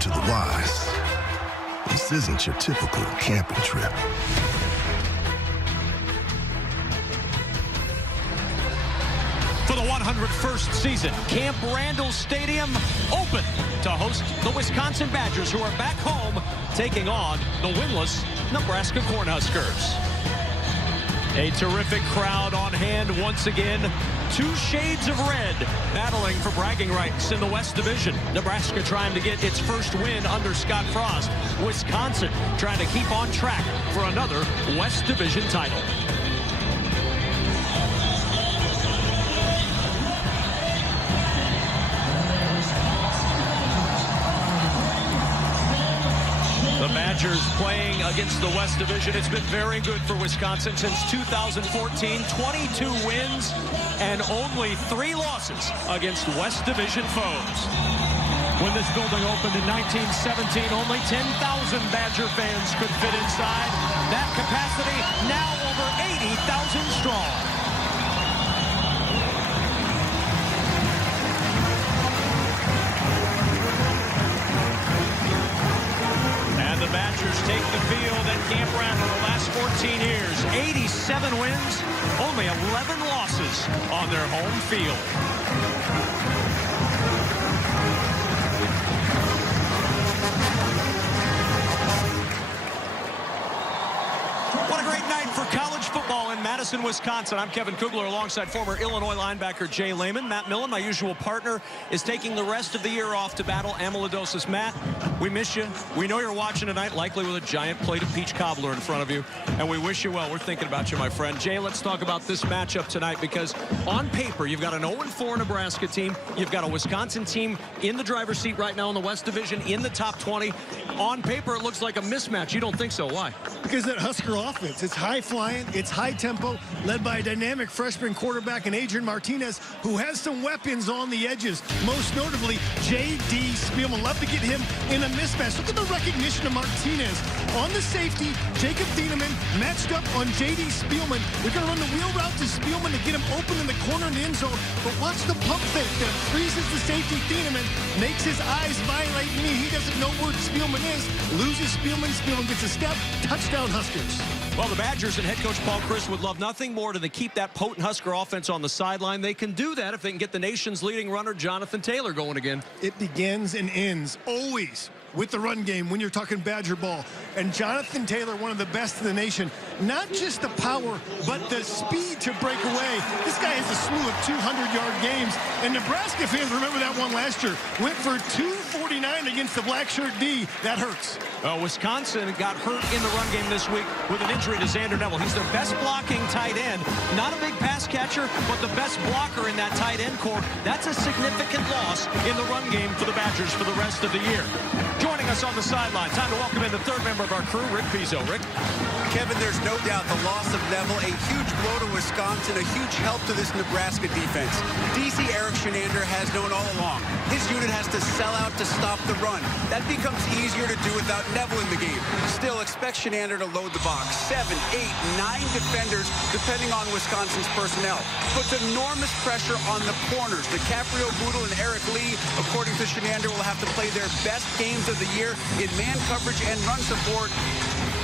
to the wise. This isn't your typical camping trip. For the 101st season, Camp Randall Stadium open to host the Wisconsin Badgers, who are back home taking on the winless Nebraska Cornhuskers. A terrific crowd on hand once again. Two shades of red battling for bragging rights in the West Division. Nebraska trying to get its first win under Scott Frost. Wisconsin trying to keep on track for another West Division title. The Badgers playing against the West Division. It's been very good for Wisconsin since 2014. 22 wins and only 3 losses against West Division foes. When this building opened in 1917, only 10,000 Badger fans could fit inside. That capacity now over 80,000 strong. The Badgers take the field at Camp Randall the last 14 years. 87 wins, only 11 losses on their home field. What a great night for college football in Madison, Wisconsin. I'm Kevin Kugler alongside former Illinois linebacker Jay Lehman. Matt Millen, my usual partner, is taking the rest of the year off to battle amyloidosis. Matt, we miss you. We know you're watching tonight, likely with a giant plate of peach cobbler in front of you, and we wish you well. We're thinking about you, my friend. Jay, let's talk about this matchup tonight, because on paper, you've got an 0-4 Nebraska team. You've got a Wisconsin team in the driver's seat right now in the West Division, in the top 20. On paper, it looks like a mismatch. You don't think so? Why? Because that Husker offense, it's high-flying, it's high-tempo, led by a dynamic freshman quarterback in Adrian Martinez, who has some weapons on the edges, most notably J.D. Spielman. Love to get him in a mismatch. Look at the recognition of Martinez. On the safety, Jacob Dieneman matched up on J.D. Spielman. They're going to run the wheel route to Spielman to get him open in the corner in the end zone, but watch the pump fake that freezes the safety. Dieneman makes his eyes violate me. He doesn't know where Spielman is. Loses Spielman. Spielman gets a step. Touchdown, Huskers. Well, the Badgers and head coach Paul Chryst would love nothing more than to keep that potent Husker offense on the sideline. They can do that if they can get the nation's leading runner, Jonathan Taylor, going again. It begins and ends always with the run game when you're talking Badger ball. And Jonathan Taylor, one of the best in the nation. Not just the power, but the speed to break away. This guy has a slew of 200-yard games. And Nebraska fans remember that one last year. Went for 249 against the Blackshirt D. That hurts. Wisconsin got hurt in the run game this week with an injury to Xander Neville. He's their best blocking tight end. Not a big pass catcher, but the best blocker in that tight end core. That's a significant loss in the run game for the Badgers for the rest of the year. Joining us on the sideline, time to welcome in the third member of our crew, Rick Pizzo. Rick? Kevin, there's no doubt the loss of Neville, a huge blow to Wisconsin, a huge help to this Nebraska defense. DC Eric Shenander has known all along. His unit has to sell out to stop the run. That becomes easier to do without Neville in the game. Still, expect Shenander to load the box. 7, 8, 9 defenders, depending on Wisconsin's personnel. Puts enormous pressure on the corners. DiCaprio, Boodle, and Eric Lee, according to Shenander, will have to play their best games of the year in man coverage and run support.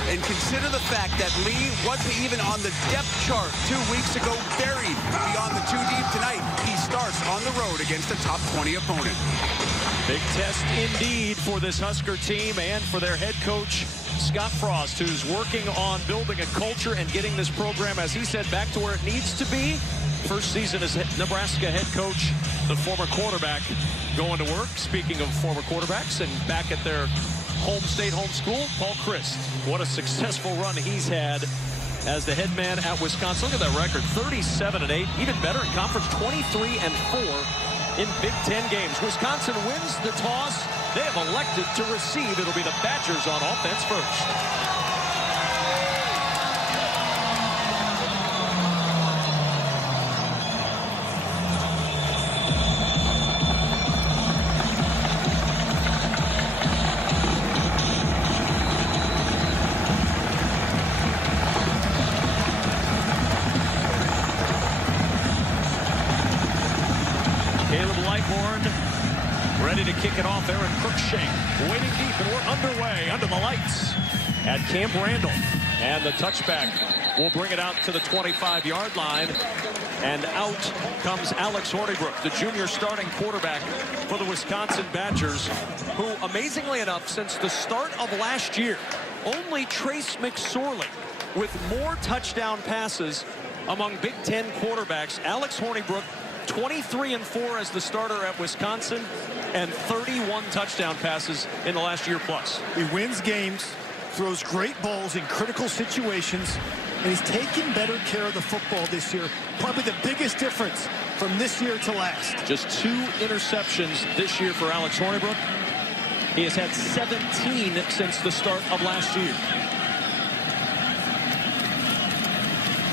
And consider the fact that Lee wasn't even on the depth chart 2 weeks ago, buried beyond the 2 deep tonight. He starts on the road against a top 20 opponent. Big test indeed for this Husker team and for their head coach, Scott Frost, who's working on building a culture and getting this program, as he said, back to where it needs to be. First season as Nebraska head coach, the former quarterback going to work. Speaking of former quarterbacks, and back at their home state, home school, Paul Chryst. What a successful run he's had as the head man at Wisconsin. Look at that record, 37-8, even better in conference, 23-4 in Big Ten games. Wisconsin wins the toss. They have elected to receive. It'll be the Badgers on offense first. Ready to kick it off, Aaron Cruikshank. Waiting deep, and we're underway under the lights at Camp Randall. And the touchback will bring it out to the 25-yard line. And out comes Alex Hornibrook, the junior starting quarterback for the Wisconsin Badgers, who, amazingly enough, since the start of last year, only Trace McSorley with more touchdown passes among Big Ten quarterbacks. Alex Hornibrook, 23-4 as the starter at Wisconsin, and 31 touchdown passes in the last year plus. He wins games, throws great balls in critical situations, and he's taken better care of the football this year. Probably the biggest difference from this year to last. Just 2 interceptions this year for Alex Hornibrook. He has had 17 since the start of last year.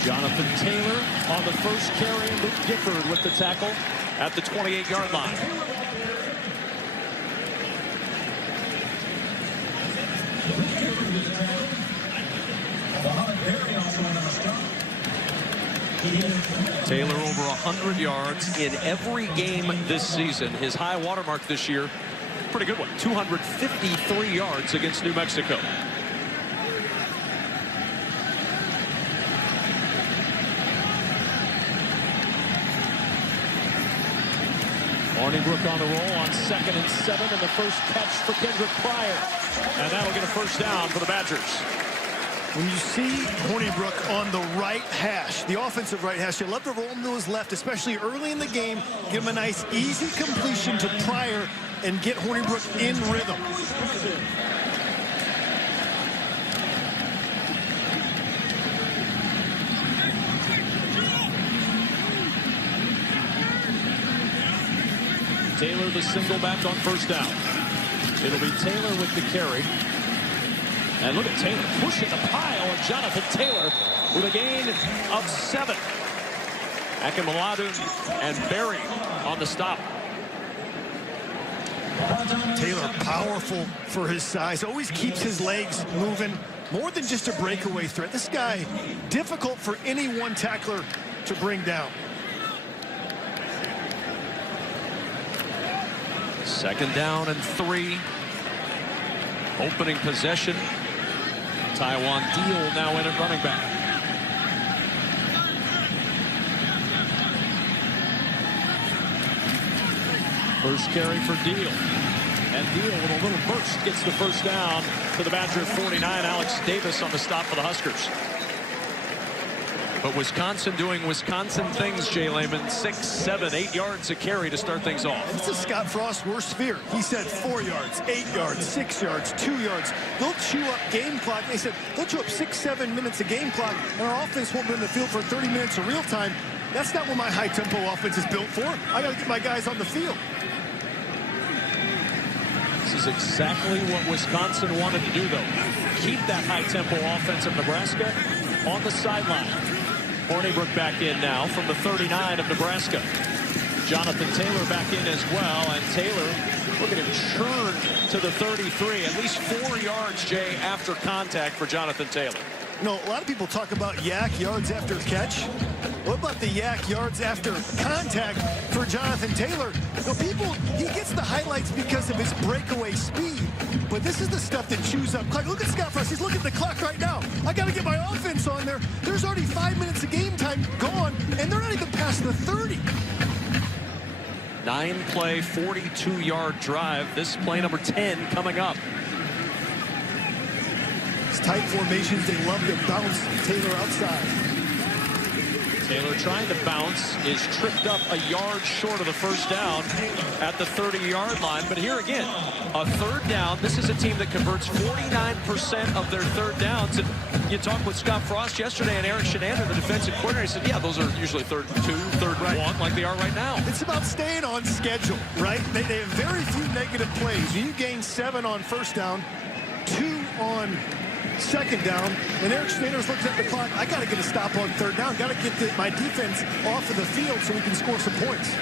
Jonathan Taylor on the first carry, and Luke Gifford with the tackle at the 28-yard line. Taylor over 100 yards in every game this season. His high watermark this year, pretty good one, 253 yards against New Mexico. Hornibrook on the roll on 2nd and 7, and the first catch for Kendrick Pryor. And that'll get a first down for the Badgers. When you see Hornibrook on the right hash, the offensive right hash, you love to roll him to his left, especially early in the game. Give him a nice, easy completion to Pryor and get Hornibrook in rhythm. Taylor the single back on first down. It'll be Taylor with the carry. And look at Taylor pushing the pile, and Jonathan Taylor with a gain of 7. Akinmaladu and Berry on the stop. Taylor, powerful for his size, always keeps his legs moving, more than just a breakaway threat. This guy, difficult for any one tackler to bring down. 2nd down and 3. Opening possession. Taiwan Deal now in at running back. First carry for Deal. And Deal with a little burst gets the first down to the Badger 49. Alex Davis on the stop for the Huskers. But Wisconsin doing Wisconsin things, Jay Lehman. 6, 7, 8 yards a carry to start things off. This is Scott Frost's worst fear. He said 4 yards, 8 yards, 6 yards, 2 yards. They'll chew up game clock. They said they'll chew up 6, 7 minutes of game clock, and our offense won't be in the field for 30 minutes of real time. That's not what my high-tempo offense is built for. I got to get my guys on the field. This is exactly what Wisconsin wanted to do, though. Keep that high-tempo offense of Nebraska on the sideline. Hornibrook back in now from the 39 of Nebraska. Jonathan Taylor back in as well, and Taylor, look at him churn to the 33. At least 4 yards, Jay, after contact for Jonathan Taylor. You know, a lot of people talk about yak yards after catch. What about the yak yards after contact for Jonathan Taylor? You know, he gets the highlights because of his breakaway speed, but this is the stuff that chews up clock. Look at Scott Frost. He's looking at the clock right now. I got to get my offense on there. There's already 5 minutes of game time gone, and they're not even past the 30. 9-play, 42-yard drive. This play number 10 coming up. It's tight formations. They love to bounce Taylor outside. Taylor trying to bounce is tripped up a yard short of the first down at the 30-yard line. But here again, a 3rd down. This is a team that converts 49% of their 3rd downs. And you talked with Scott Frost yesterday, and Eric Shenander, the defensive coordinator, said, yeah, those are usually 3rd and 2, 3rd and 1, like they are right now. It's about staying on schedule, right? They have very few negative plays. You gain 7 on first down, 2 on 2nd down, and Eric Snyder's looking at the clock. I got to get a stop on 3rd down. Got to get my defense off of the field so we can score some points.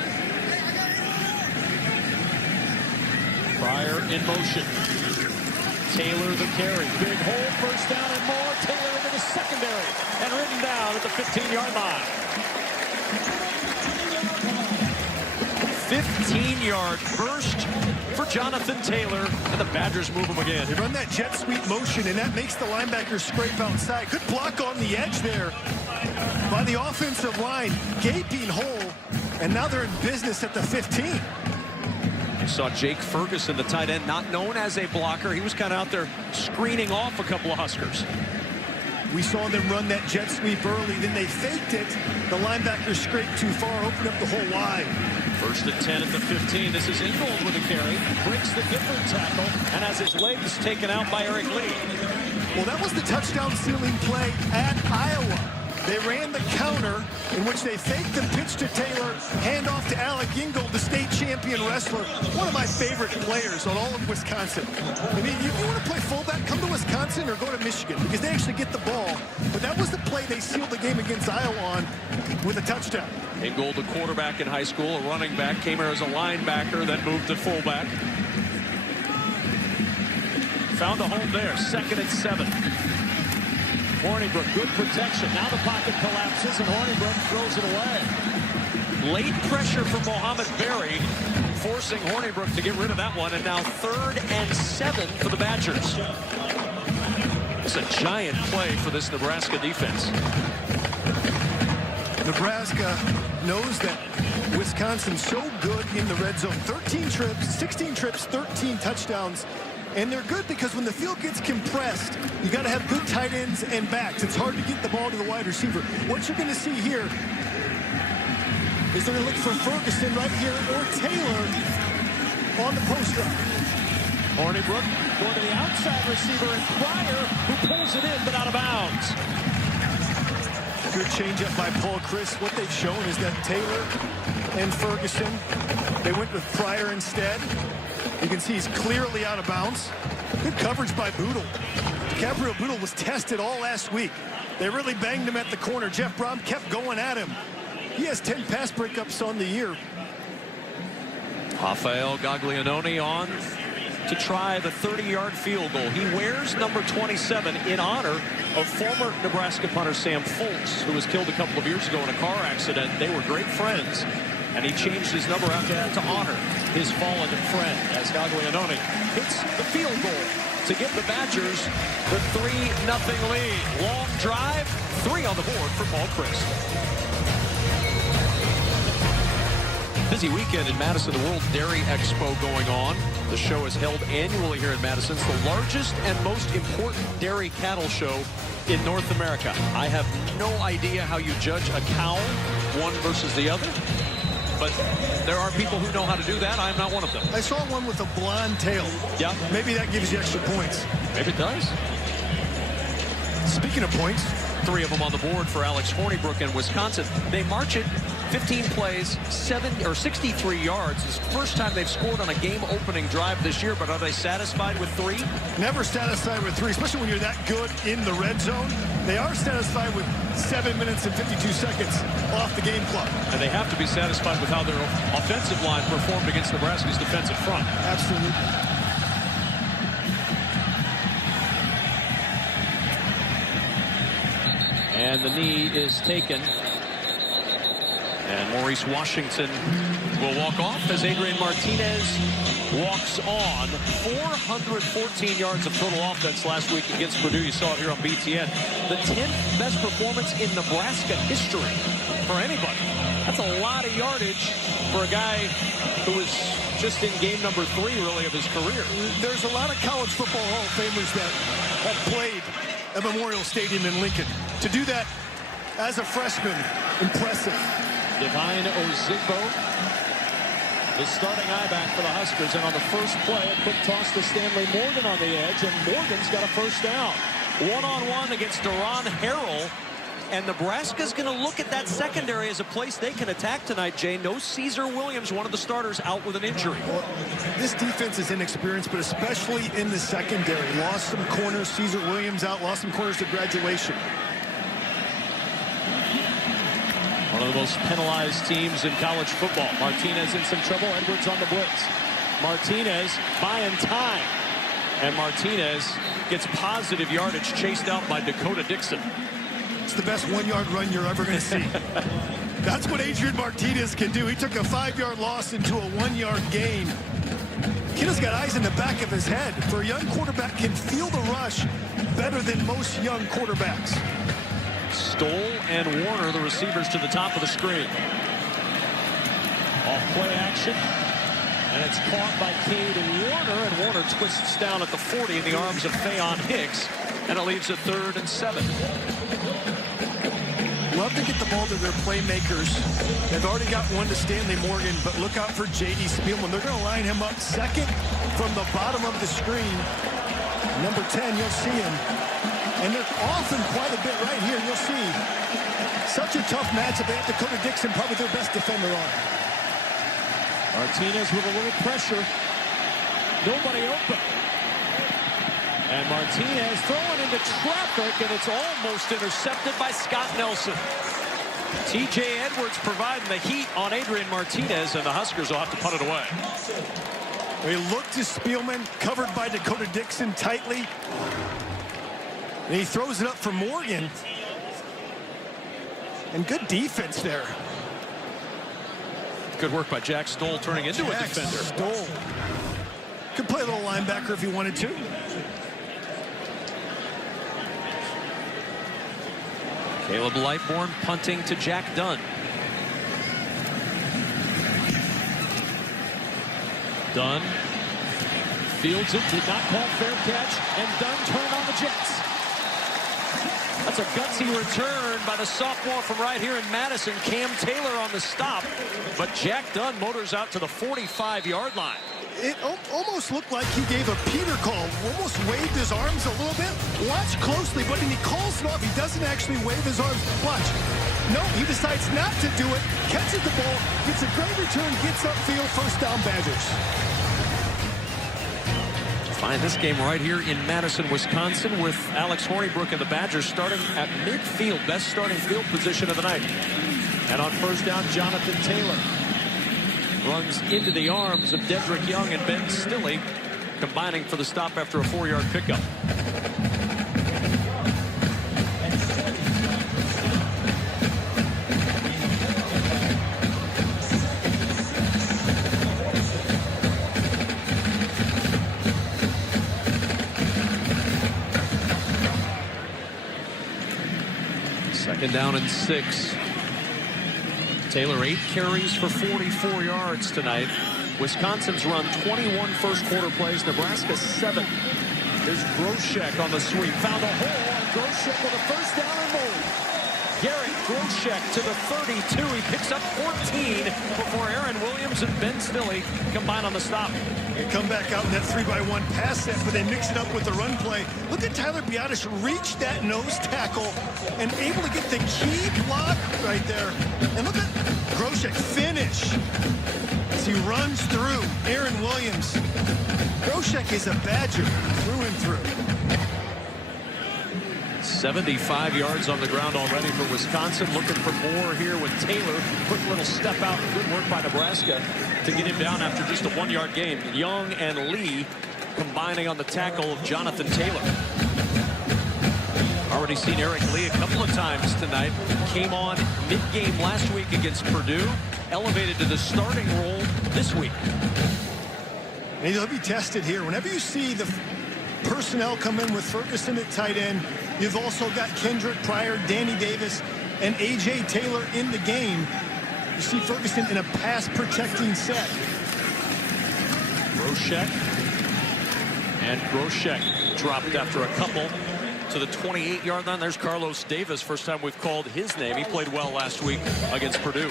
Pryor in motion. Taylor the carry. Big hole, first down and more. Taylor into the secondary and ridden down at the 15-yard line. 15-yard burst for Jonathan Taylor, and the Badgers move him again. They run that jet sweep motion, and that makes the linebacker scrape outside. Good block on the edge there by the offensive line. Gaping hole, and now they're in business at the 15. You saw Jake Ferguson, the tight end, not known as a blocker. He was kind of out there screening off a couple of Huskers. We saw them run that jet sweep early, then they faked it. The linebacker scraped too far, opened up the hole wide. First and 10 at the 15. This is Ingold with a carry. Breaks the different tackle and has his legs taken out by Eric Lee. Well, that was the touchdown sealing play at Iowa. They ran the counter in which they faked the pitch to Taylor, handoff to Alec Ingold, the state champion wrestler, one of my favorite players on all of Wisconsin. I mean, if you want to play fullback, come to Wisconsin or go to Michigan because they actually get the ball. But that was the play they sealed the game against Iowa on with a touchdown. Ingold, a quarterback in high school, a running back, came here as a linebacker, then moved to fullback. Found a home there, 2nd and 7. Hornibrook, good protection. Now the pocket collapses, and Hornibrook throws it away. Late pressure from Mohamed Berry, forcing Hornibrook to get rid of that one, and now 3rd and 7 for the Badgers. It's a giant play for this Nebraska defense. Nebraska knows that Wisconsin's so good in the red zone. 13 trips, 16 trips, 13 touchdowns. And they're good because when the field gets compressed, you got to have good tight ends and backs. It's hard to get the ball to the wide receiver. What you're going to see here is they're going to look for Ferguson right here or Taylor on the post route. Hornibrook going to the outside receiver and Pryor, who pulls it in but out of bounds. Good changeup by Paul Chris. What they've shown is that Taylor and Ferguson, they went with Pryor instead. You can see he's clearly out of bounds. Good coverage by Boodle. Gabriel Boodle was tested all last week. They really banged him at the corner. Jeff Brom kept going at him. He has 10 pass breakups on the year. Rafael Gaglianone on to try the 30-yard field goal. He wears number 27 in honor of former Nebraska punter Sam Foltz, who was killed a couple of years ago in a car accident. They were great friends, and he changed his number after that to honor his fallen friend as Gaglianone hits the field goal to give the Badgers the 3-0 lead. Long drive, 3 on the board for Paul Chris. Busy weekend in Madison, the World Dairy Expo going on. The show is held annually here in Madison. It's the largest and most important dairy cattle show in North America. I have no idea how you judge a cow, one versus the other, but there are people who know how to do that. I'm not one of them. I saw one with a blonde tail. Yeah. Maybe that gives you extra points. Maybe it does. Speaking of points, 3 of them on the board for Alex Hornibrook in Wisconsin. They march it 15 plays, 63 yards. It's the first time they've scored on a game-opening drive this year, but are they satisfied with 3? Never satisfied with 3, especially when you're that good in the red zone. They are satisfied with 7 minutes and 52 seconds off the game clock. And they have to be satisfied with how their offensive line performed against Nebraska's defensive front. Absolutely. And the knee is taken. And Maurice Washington will walk off as Adrian Martinez walks on. 414 yards of total offense last week against Purdue. You saw it here on BTN. The 10th best performance in Nebraska history for anybody. That's a lot of yardage for a guy who was just in game number 3, really, of his career. There's a lot of college football Hall of Famers that have played at Memorial Stadium in Lincoln. To do that as a freshman, impressive. Divine Ozigbo, the starting I-back for the Huskers. And on the first play, a quick toss to Stanley Morgan on the edge, and Morgan's got a first down. One-on-one against Deron Harrell. And Nebraska's going to look at that secondary as a place they can attack tonight, Jay. No Caesar Williams, one of the starters, out with an injury. Well, this defense is inexperienced, but especially in the secondary. Lost some corners. Caesar Williams out. Lost some corners to graduation. One of the most penalized teams in college football. Martinez in some trouble. Edwards on the blitz. Martinez buying time. And Martinez gets positive yardage chased out by Dakota Dixon. It's the best 1-yard run you're ever going to see. That's what Adrian Martinez can do. He took a 5-yard loss into a 1-yard gain. McKenna's got eyes in the back of his head. For a young quarterback, can feel the rush better than most young quarterbacks. Stoll and Warner, the receivers, to the top of the screen. Off play action. And it's caught by Cade Warner, and Warner twists down at the 40 in the arms of Faion Hicks, and it leaves a 3rd and 7. Love to get the ball to their playmakers. They've already got one to Stanley Morgan, but look out for J.D. Spielman. They're going to line him up second from the bottom of the screen. Number 10, you'll see him. And they're often quite a bit right here. You'll see such a tough matchup. They have Dakota Dixon, probably their best defender on. Martinez with a little pressure. Nobody open. And Martinez throwing into traffic, and it's almost intercepted by Scott Nelson. T.J. Edwards providing the heat on Adrian Martinez, and the Huskers will have to punt it away. They look to Spielman, covered by Dakota Dixon tightly. And he throws it up for Morgan. And good defense there. Good work by Jack Stoll, turning into a defender. Stoll could play a little linebacker if he wanted to. Caleb Lightbourne punting to Jack Dunn. Dunn fields it, did not call fair catch, and Dunn turned on the Jets. That's a gutsy return by the sophomore from right here in Madison, Cam Taylor on the stop. But Jack Dunn motors out to the 45-yard line. It almost looked like he gave a Peter call, almost waved his arms a little bit. Watch closely, but when he calls it off, he doesn't actually wave his arms. Watch. No, he decides not to do it, catches the ball, gets a great return, gets upfield, first down Badgers. Find this game right here in Madison, Wisconsin, with Alex Hornibrook and the Badgers starting at midfield, best starting field position of the night. And on first down, Jonathan Taylor runs into the arms of Dedrick Young and Ben Stilley, combining for the stop after a 4-yard pickup. Second down and 6. Taylor 8 carries for 44 yards tonight. Wisconsin's run 21 first quarter plays. Nebraska 7. There's Groshek on the sweep. Found a hole, and Groshek with a first down and more. Garrett Groshek to the 32. He picks up 14 before Aaron Williams and Ben Stilley combine on the stop. They come back out in that 3-by-1 pass set, but they mix it up with the run play. Look at Tyler Biotis reach that nose tackle and able to get the key block right there. And look at Groshek finish as he runs through Aaron Williams. Groshek is a Badger through and through. 75 yards on the ground already for Wisconsin. Looking for more here with Taylor. Quick little step out. Good work by Nebraska to get him down after just a 1-yard gain. Young and Lee combining on the tackle of Jonathan Taylor. Already seen Eric Lee a couple of times tonight. Came on mid-game last week against Purdue. Elevated to the starting role this week. And he'll be tested here. Whenever you see the personnel come in with Ferguson at tight end, you've also got Kendrick Pryor, Danny Davis, and A.J. Taylor in the game. You see Ferguson in a pass-protecting set. Groshek. And Groshek dropped after a couple to the 28-yard line. There's Carlos Davis. First time we've called his name. He played well last week against Purdue.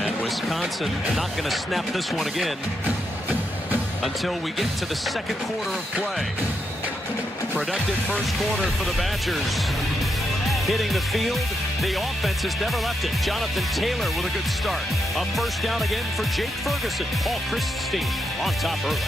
And Wisconsin not going to snap this one again until we get to the second quarter of play. Productive first quarter for the Badgers. Hitting the field, the offense has never left it. Jonathan Taylor with a good start. A first down again for Jake Ferguson. Paul Christenstein on top early.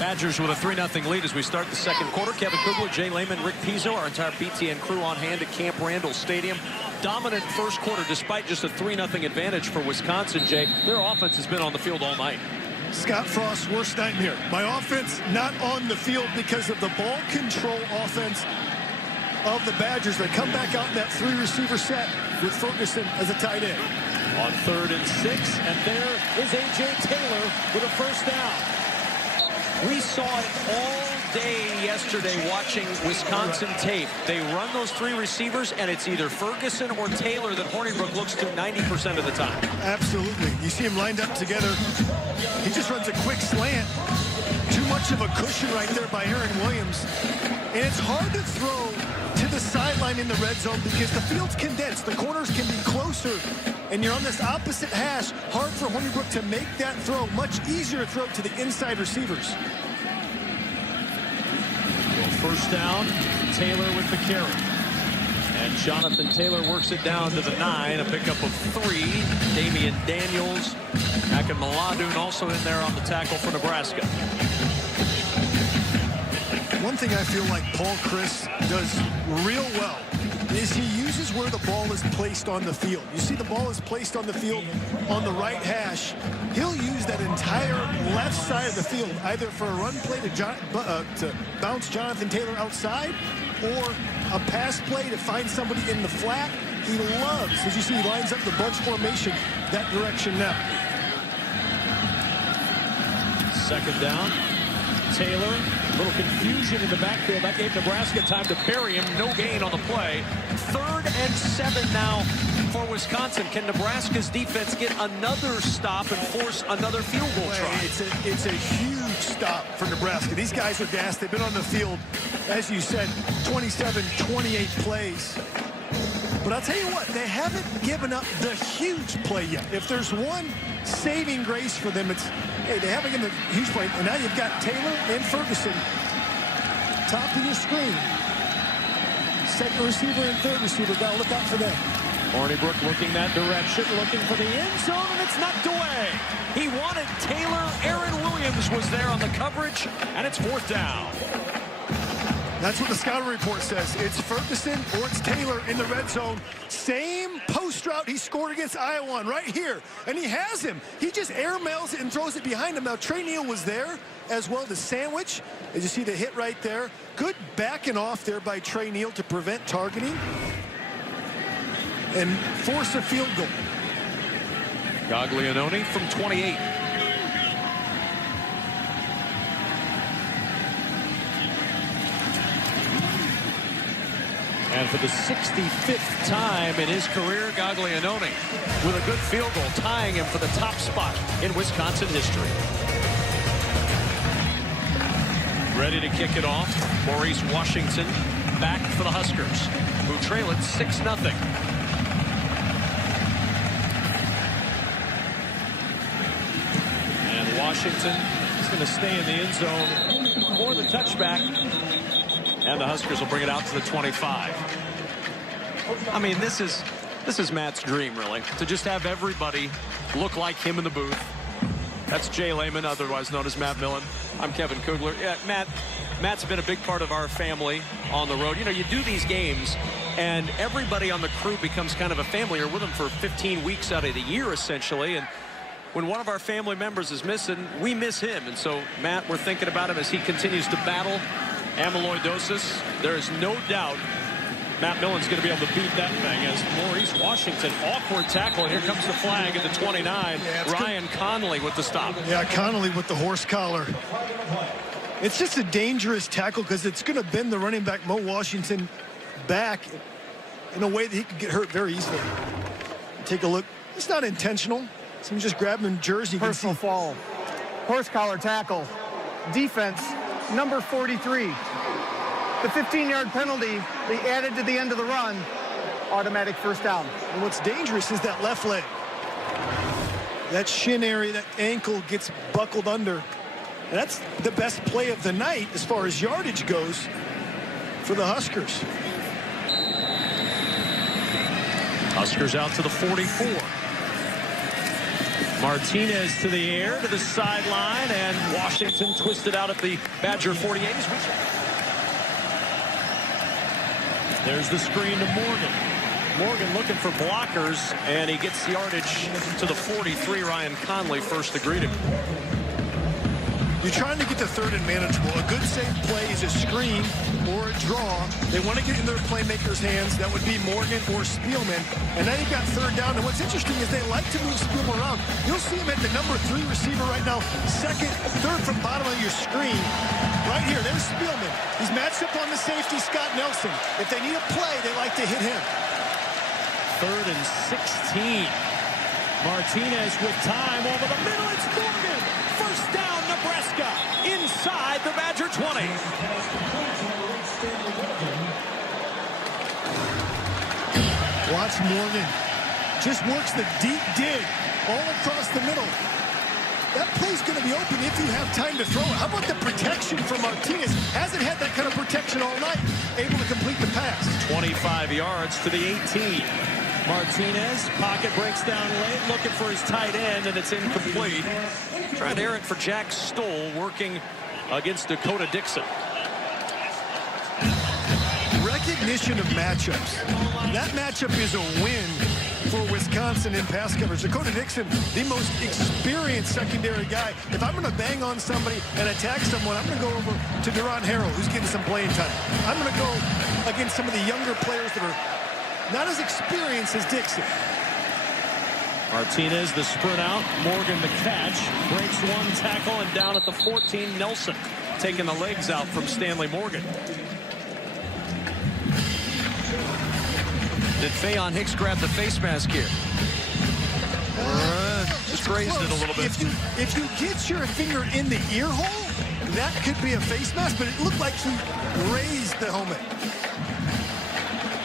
Badgers with a 3-0 lead as we start the second quarter. Kevin Kugler, Jay Lehman, Rick Pizzo, our entire BTN crew on hand at Camp Randall Stadium. Dominant first quarter despite just a 3-0 advantage for Wisconsin, Jay. Their offense has been on the field all night. Scott Frost's worst nightmare. My offense not on the field because of the ball control offense. of the Badgers. They come back out in that 3-receiver set with Ferguson as a tight end. On 3rd and 6, and there is A.J. Taylor with a first down. We saw it all day yesterday watching Wisconsin tape. They run those 3 receivers, and it's either Ferguson or Taylor that Hornibrook looks to 90% of the time. Absolutely. You see him lined up together. He just runs a quick slant. Too much of a cushion right there by Aaron Williams. And it's hard to throw to the sideline in the red zone because the field's condensed. The corners can be closer, and you're on this opposite hash. Hard for Hornibrook to make that throw. Much easier to throw to the inside receivers. First down, Taylor with the carry. And Jonathan Taylor works it down to the 9, a pickup of 3. Damian Daniels, Akin Maladoon also in there on the tackle for Nebraska. One thing I feel like Paul Chryst does real well is he uses where the ball is placed on the field. You see the ball is placed on the field on the right hash. He'll use that entire left side of the field either for a run play to bounce Jonathan Taylor outside or a pass play to find somebody in the flat. He loves, as you see, he lines up the bunch formation that direction now. 2nd down, Taylor. A little confusion in the backfield. That gave Nebraska time to bury him. No gain on the play. 3rd and 7 now for Wisconsin. Can Nebraska's defense get another stop and force another field goal try? It's a huge stop for Nebraska. These guys are gassed. They've been on the field, as you said, 27, 28 plays. But I'll tell you what, they haven't given up the huge play yet. If there's one saving grace for them, it's, hey, they haven't given a huge play. And now you've got Taylor and Ferguson. Top of your screen. 2nd receiver and 3rd receiver. Got to look out for them. Hornibrook looking that direction, looking for the end zone, and it's knocked away. He wanted Taylor. Aaron Williams was there on the coverage, and it's 4th down. That's what the scouting report says. It's Ferguson or it's Taylor in the red zone. Same post route he scored against Iowa on right here. And he has him. He just airmails it and throws it behind him. Now, Trey Neal was there as well to sandwich. As you see the hit right there. Good backing off there by Trey Neal to prevent targeting and force a field goal. Gaglianone from 28. And for the 65th time in his career, Gaglianone with a good field goal, tying him for the top spot in Wisconsin history. Ready to kick it off, Maurice Washington back for the Huskers, who trail it 6-0. And Washington is going to stay in the end zone for the touchback. And the Huskers will bring it out to the 25. I mean, this is Matt's dream, really, to just have everybody look like him in the booth. That's Jay Lehman, otherwise known as Matt Millen. I'm Kevin Kugler. Yeah, Matt's been a big part of our family on the road. You know, you do these games, and everybody on the crew becomes kind of a family. You're with them for 15 weeks out of the year, essentially. And when one of our family members is missing, we miss him. And so, Matt, we're thinking about him as he continues to battle amyloidosis. There is no doubt Matt Millen's going to be able to beat that thing as Maurice Washington, awkward tackle. Here comes the flag at the 29. Yeah, Ryan Connolly with the stop. Yeah, Connolly with the horse collar. It's just a dangerous tackle because it's going to bend the running back, Mo Washington, back in a way that he could get hurt very easily. Take a look. It's not intentional. Someone just grabbed him in jersey. Personal fall. Horse collar tackle. Defense. Number 43. The 15-yard penalty they added to the end of the run. Automatic first down. And what's dangerous is that left leg. That shin area, that ankle gets buckled under. And that's the best play of the night as far as yardage goes for the Huskers. Huskers out to the 44. Martinez to the air, to the sideline, and Washington twisted out at the Badger 48. There's the screen to Morgan. Morgan looking for blockers, and he gets yardage to the 43. Ryan Connolly first to greet him. You're trying to get to third and manageable. A good safe play is a screen or a draw. They want to get in their playmakers' hands. That would be Morgan or Spielman. And now you've got third down. And what's interesting is they like to move Spielman around. You'll see him at the number 3 receiver right now. Third from bottom of your screen. Right here, there's Spielman. He's matched up on the safety, Scott Nelson. If they need a play, they like to hit him. 3rd and 16. Martinez with time over the middle. It's Morgan. First down, Nebraska. Inside the Badger 20. Watch Morgan. Just works the deep dig all across the middle. That play's going to be open if you have time to throw it. How about the protection from Martinez? Hasn't had that kind of protection all night. Able to complete the pass. 25 yards to the 18. Martinez, pocket breaks down late, looking for his tight end, and it's incomplete. Trying to air it for Jack Stoll, working against Dakota Dixon. Recognition of matchups. That matchup is a win for Wisconsin in pass coverage. Dakota Dixon, the most experienced secondary guy. If I'm going to bang on somebody and attack someone, I'm going to go over to Duron Harrell, who's getting some playing time. I'm going to go against some of the younger players that are not as experienced as Dixon. Martinez, the sprint out. Morgan, the catch. Breaks one tackle, and down at the 14, Nelson taking the legs out from Stanley Morgan. Did Faion Hicks grab the face mask here? Just raised it a little bit. If you get your finger in the ear hole, that could be a face mask, but it looked like he raised the helmet.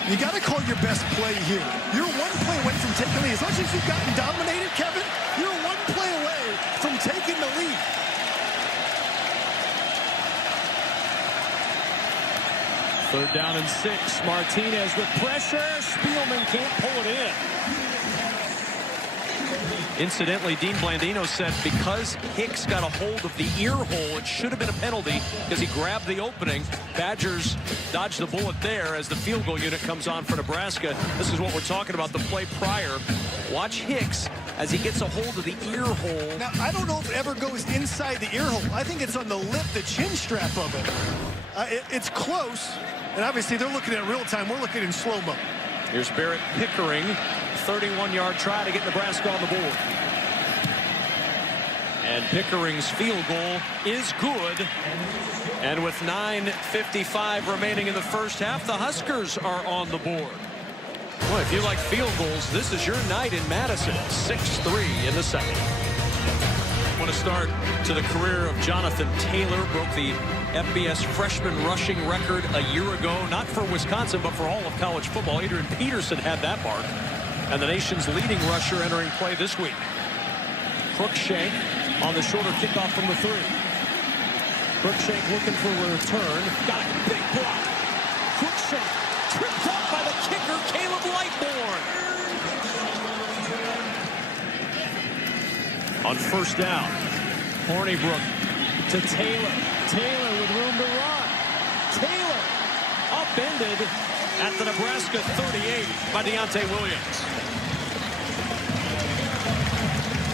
You got to call your best play here. You're one play away from taking the lead. As much as you've gotten dominated, Kevin, you're one play away from taking the lead. Third down and 6. Martinez with pressure. Spielman can't pull it in. Incidentally, Dean Blandino said because Hicks got a hold of the ear hole, it should have been a penalty because he grabbed the opening. Badgers dodged the bullet there as the field goal unit comes on for Nebraska. This is what we're talking about, the play prior. Watch Hicks as he gets a hold of the ear hole. Now, I don't know if it ever goes inside the ear hole. I think it's on the lip, the chin strap of it. It's close, and obviously they're looking at real time. We're looking in slow-mo. Here's Barrett Pickering, 31-yard try to get Nebraska on the board. And Pickering's field goal is good. And with 9:55 remaining in the first half, the Huskers are on the board. Boy, if you like field goals, this is your night in Madison. 6-3 in the second. I want to start to the career of Jonathan Taylor. Broke the FBS freshman rushing record a year ago, not for Wisconsin, but for all of college football. Adrian Peterson had that mark. And the nation's leading rusher entering play this week. Crookshank on the shorter kickoff from the 3. Crookshank looking for a return. Got a big block. Crookshank tripped up by the kicker, Caleb Lightbourne. On first down, Hornibrook to Taylor. Taylor with room to run. Taylor upended at the Nebraska 38 by Deontay Williams.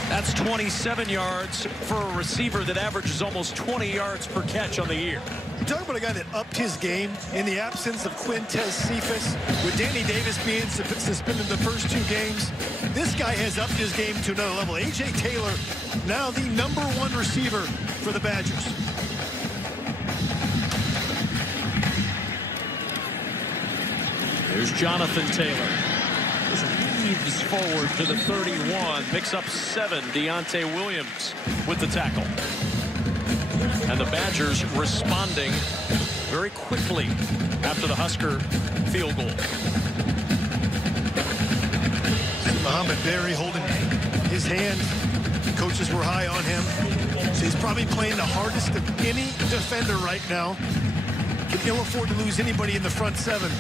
That's 27 yards for a receiver that averages almost 20 yards per catch on the year. You're talking about a guy that upped his game in the absence of Quintez Cephas, with Danny Davis being suspended the first 2 games. This guy has upped his game to another level. A.J. Taylor, now the #1 receiver for the Badgers. There's Jonathan Taylor. Weaves forward to the 31. Picks up 7. Deontay Williams with the tackle. And the Badgers responding very quickly after the Husker field goal. Mohamed Berry holding his hand. Coaches were high on him. So he's probably playing the hardest of any defender right now. Can ill afford to lose anybody in the front 7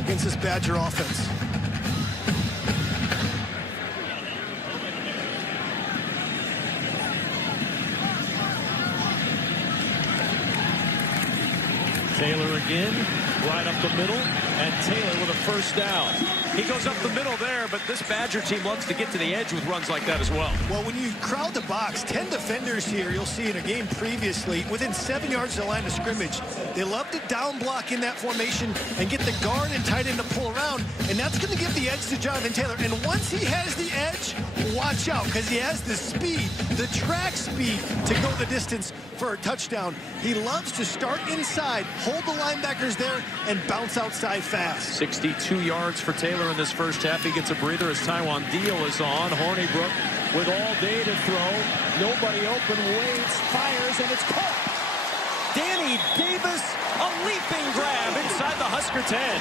against this Badger offense. Taylor again, right up the middle, and Taylor with a first down. He goes up the middle there, but this Badger team loves to get to the edge with runs like that as well. Well, when you crowd the box, 10 defenders here, you'll see in a game previously, within 7 yards of the line of scrimmage. They love to down block in that formation and get the guard and tight end to pull around, and that's going to give the edge to Jonathan Taylor. And once he has the edge, watch out, because he has the speed, the track speed to go the distance for a touchdown. He loves to start inside, hold the linebackers there, and bounce outside fast. 62 yards for Taylor in this first half. He gets a breather as Taiwan Deal is on. Hornibrook with all day to throw. Nobody open, waits, fires, and it's caught. Danny Davis, a leaping grab inside the Husker 10.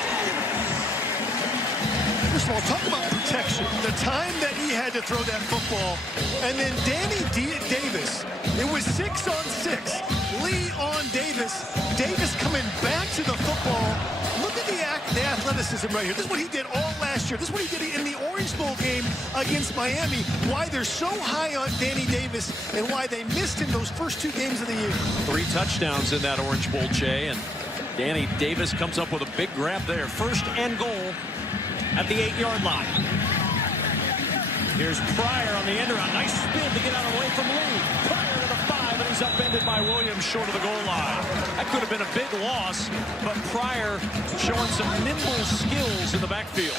First of all, talk about protection. The time that he had to throw that football. And then Danny Davis, it was 6 on 6. Lee on Davis. Davis coming back to the football. Look at the athleticism right here. This is what he did all last year. This is what he did in the Orange Bowl game against Miami. Why they're so high on Danny Davis and why they missed him those first 2 games of the year. 3 touchdowns in that Orange Bowl, Jay. And Danny Davis comes up with a big grab there. First and goal at the 8-yard line. Here's Pryor on the end around. Nice spin to get out away from Lee. Pryor to the 5, and he's upended by Williams short of the goal line. That could have been a big loss, but Pryor showing some nimble skills in the backfield.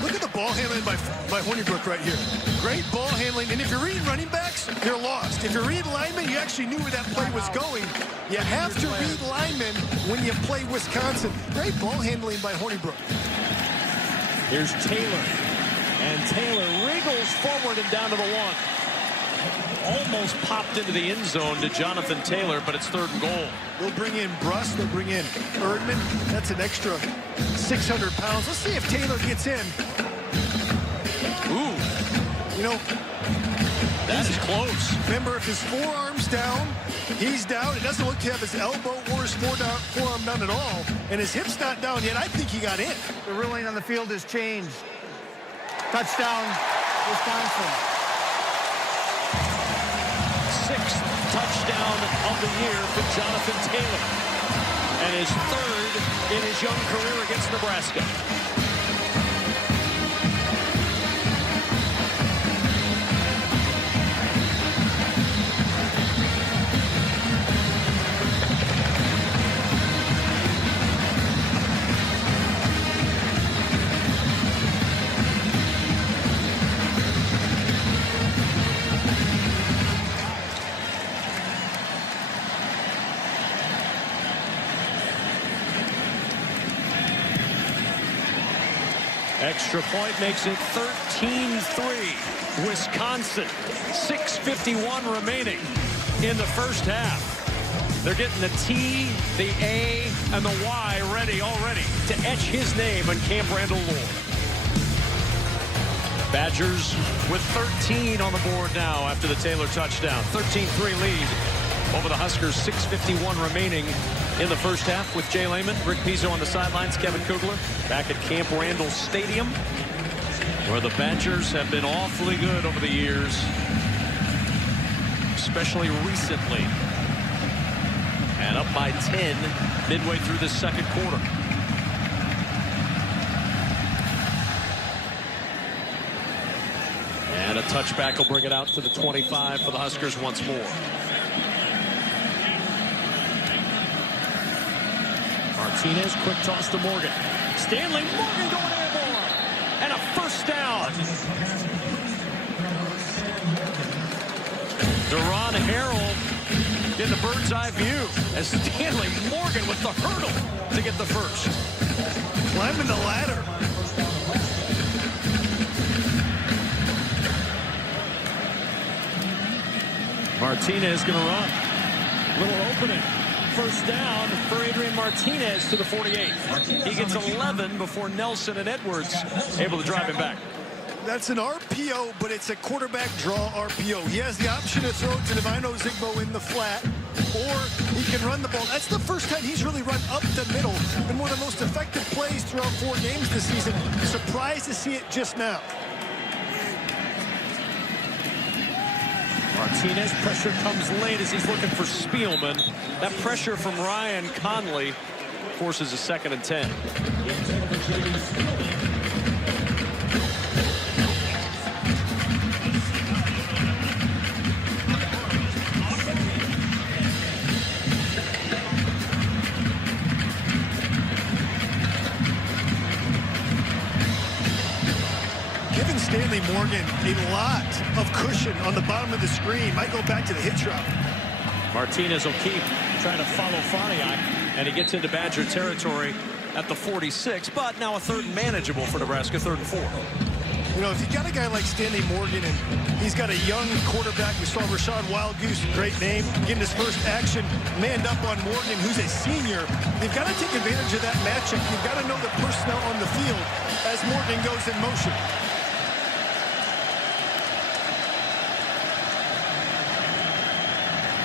Look at the ball handling by Hornibrook right here. Great ball handling, and if you're reading running backs, you're lost. If you're reading linemen, you actually knew where that play was going. You have to read linemen when you play Wisconsin. Great ball handling by Hornibrook. Here's Taylor, and Taylor wriggles forward and down to the 1. Almost popped into the end zone to Jonathan Taylor, but it's 3rd and goal. They'll bring in Bruss, they'll bring in Erdman. That's an extra 600 pounds. Let's see if Taylor gets in. Ooh. You know, that is close. Remember, if his forearm's down, he's down. It doesn't look to have his elbow or his forearm down at all. And his hip's not down yet. I think he got in. The ruling on the field has changed. Touchdown, Wisconsin. 6th touchdown of the year for Jonathan Taylor. And his 3rd in his young career against Nebraska. Extra point makes it 13-3. Wisconsin, 6:51 remaining in the first half. They're getting the T, the A, and the Y ready already to etch his name on Camp Randall Lord. Badgers with 13 on the board now after the Taylor touchdown. 13-3 lead over the Huskers. 6:51 remaining in the first half with Jay Lehman, Rick Pizzo on the sidelines, Kevin Kugler back at Camp Randall Stadium, where the Badgers have been awfully good over the years, especially recently. And up by 10 midway through this second quarter. And a touchback will bring it out to the 25 for the Huskers once more. Martinez, quick toss to Morgan. Stanley Morgan going airborne. And a first down. Deron Harrell in the bird's eye view as Stanley Morgan with the hurdle to get the first. Climbing the ladder. Martinez going to run. Little opening. First down for Adrian Martinez to the 48. He gets 11 before Nelson and Edwards able to drive him back. That's an RPO, but it's a quarterback draw RPO. He has the option to throw it to Divino Zigbo in the flat, or he can run the ball. That's the first time he's really run up the middle. Been one of the most effective plays throughout 4 games this season. Surprised to see it just now. Martinez, pressure comes late as he's looking for Spielman. That pressure from Ryan Conley forces a 2nd and 10. Giving Stanley Morgan a lot of cushion on the bottom of the screen. Might go back to the hitch route. Martinez will keep trying to follow Faniak, and he gets into Badger territory at the 46, but now a 3rd and manageable for Nebraska, 3rd and 4. You know, if you got a guy like Stanley Morgan and he's got a young quarterback, we saw Rashad Wildgoose, great name, getting his first action, manned up on Morgan, who's a senior. You've got to take advantage of that matchup. You've got to know the personnel on the field as Morgan goes in motion.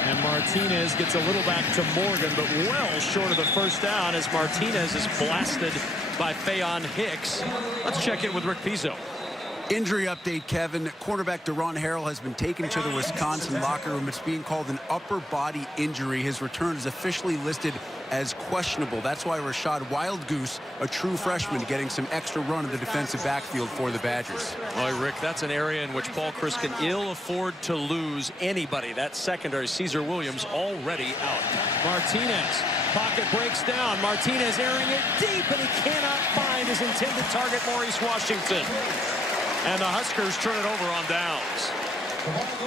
And Martinez gets a little back to Morgan, but well short of the first down as Martinez is blasted by Faion Hicks. Let's check in with Rick Pizzo. Injury update, Kevin. Cornerback Deron Harrell has been taken to the Wisconsin locker room. It's being called an upper body injury. His return is officially listed as questionable. That's why Rashad Wildgoose, a true freshman, getting some extra run in the defensive backfield for the Badgers. Boy, Rick, that's an area in which Paul Chryst can ill afford to lose anybody. That secondary, Caesar Williams, already out. Martinez, pocket breaks down. Martinez airing it deep, and he cannot find his intended target, Maurice Washington. And the Huskers turn it over on downs.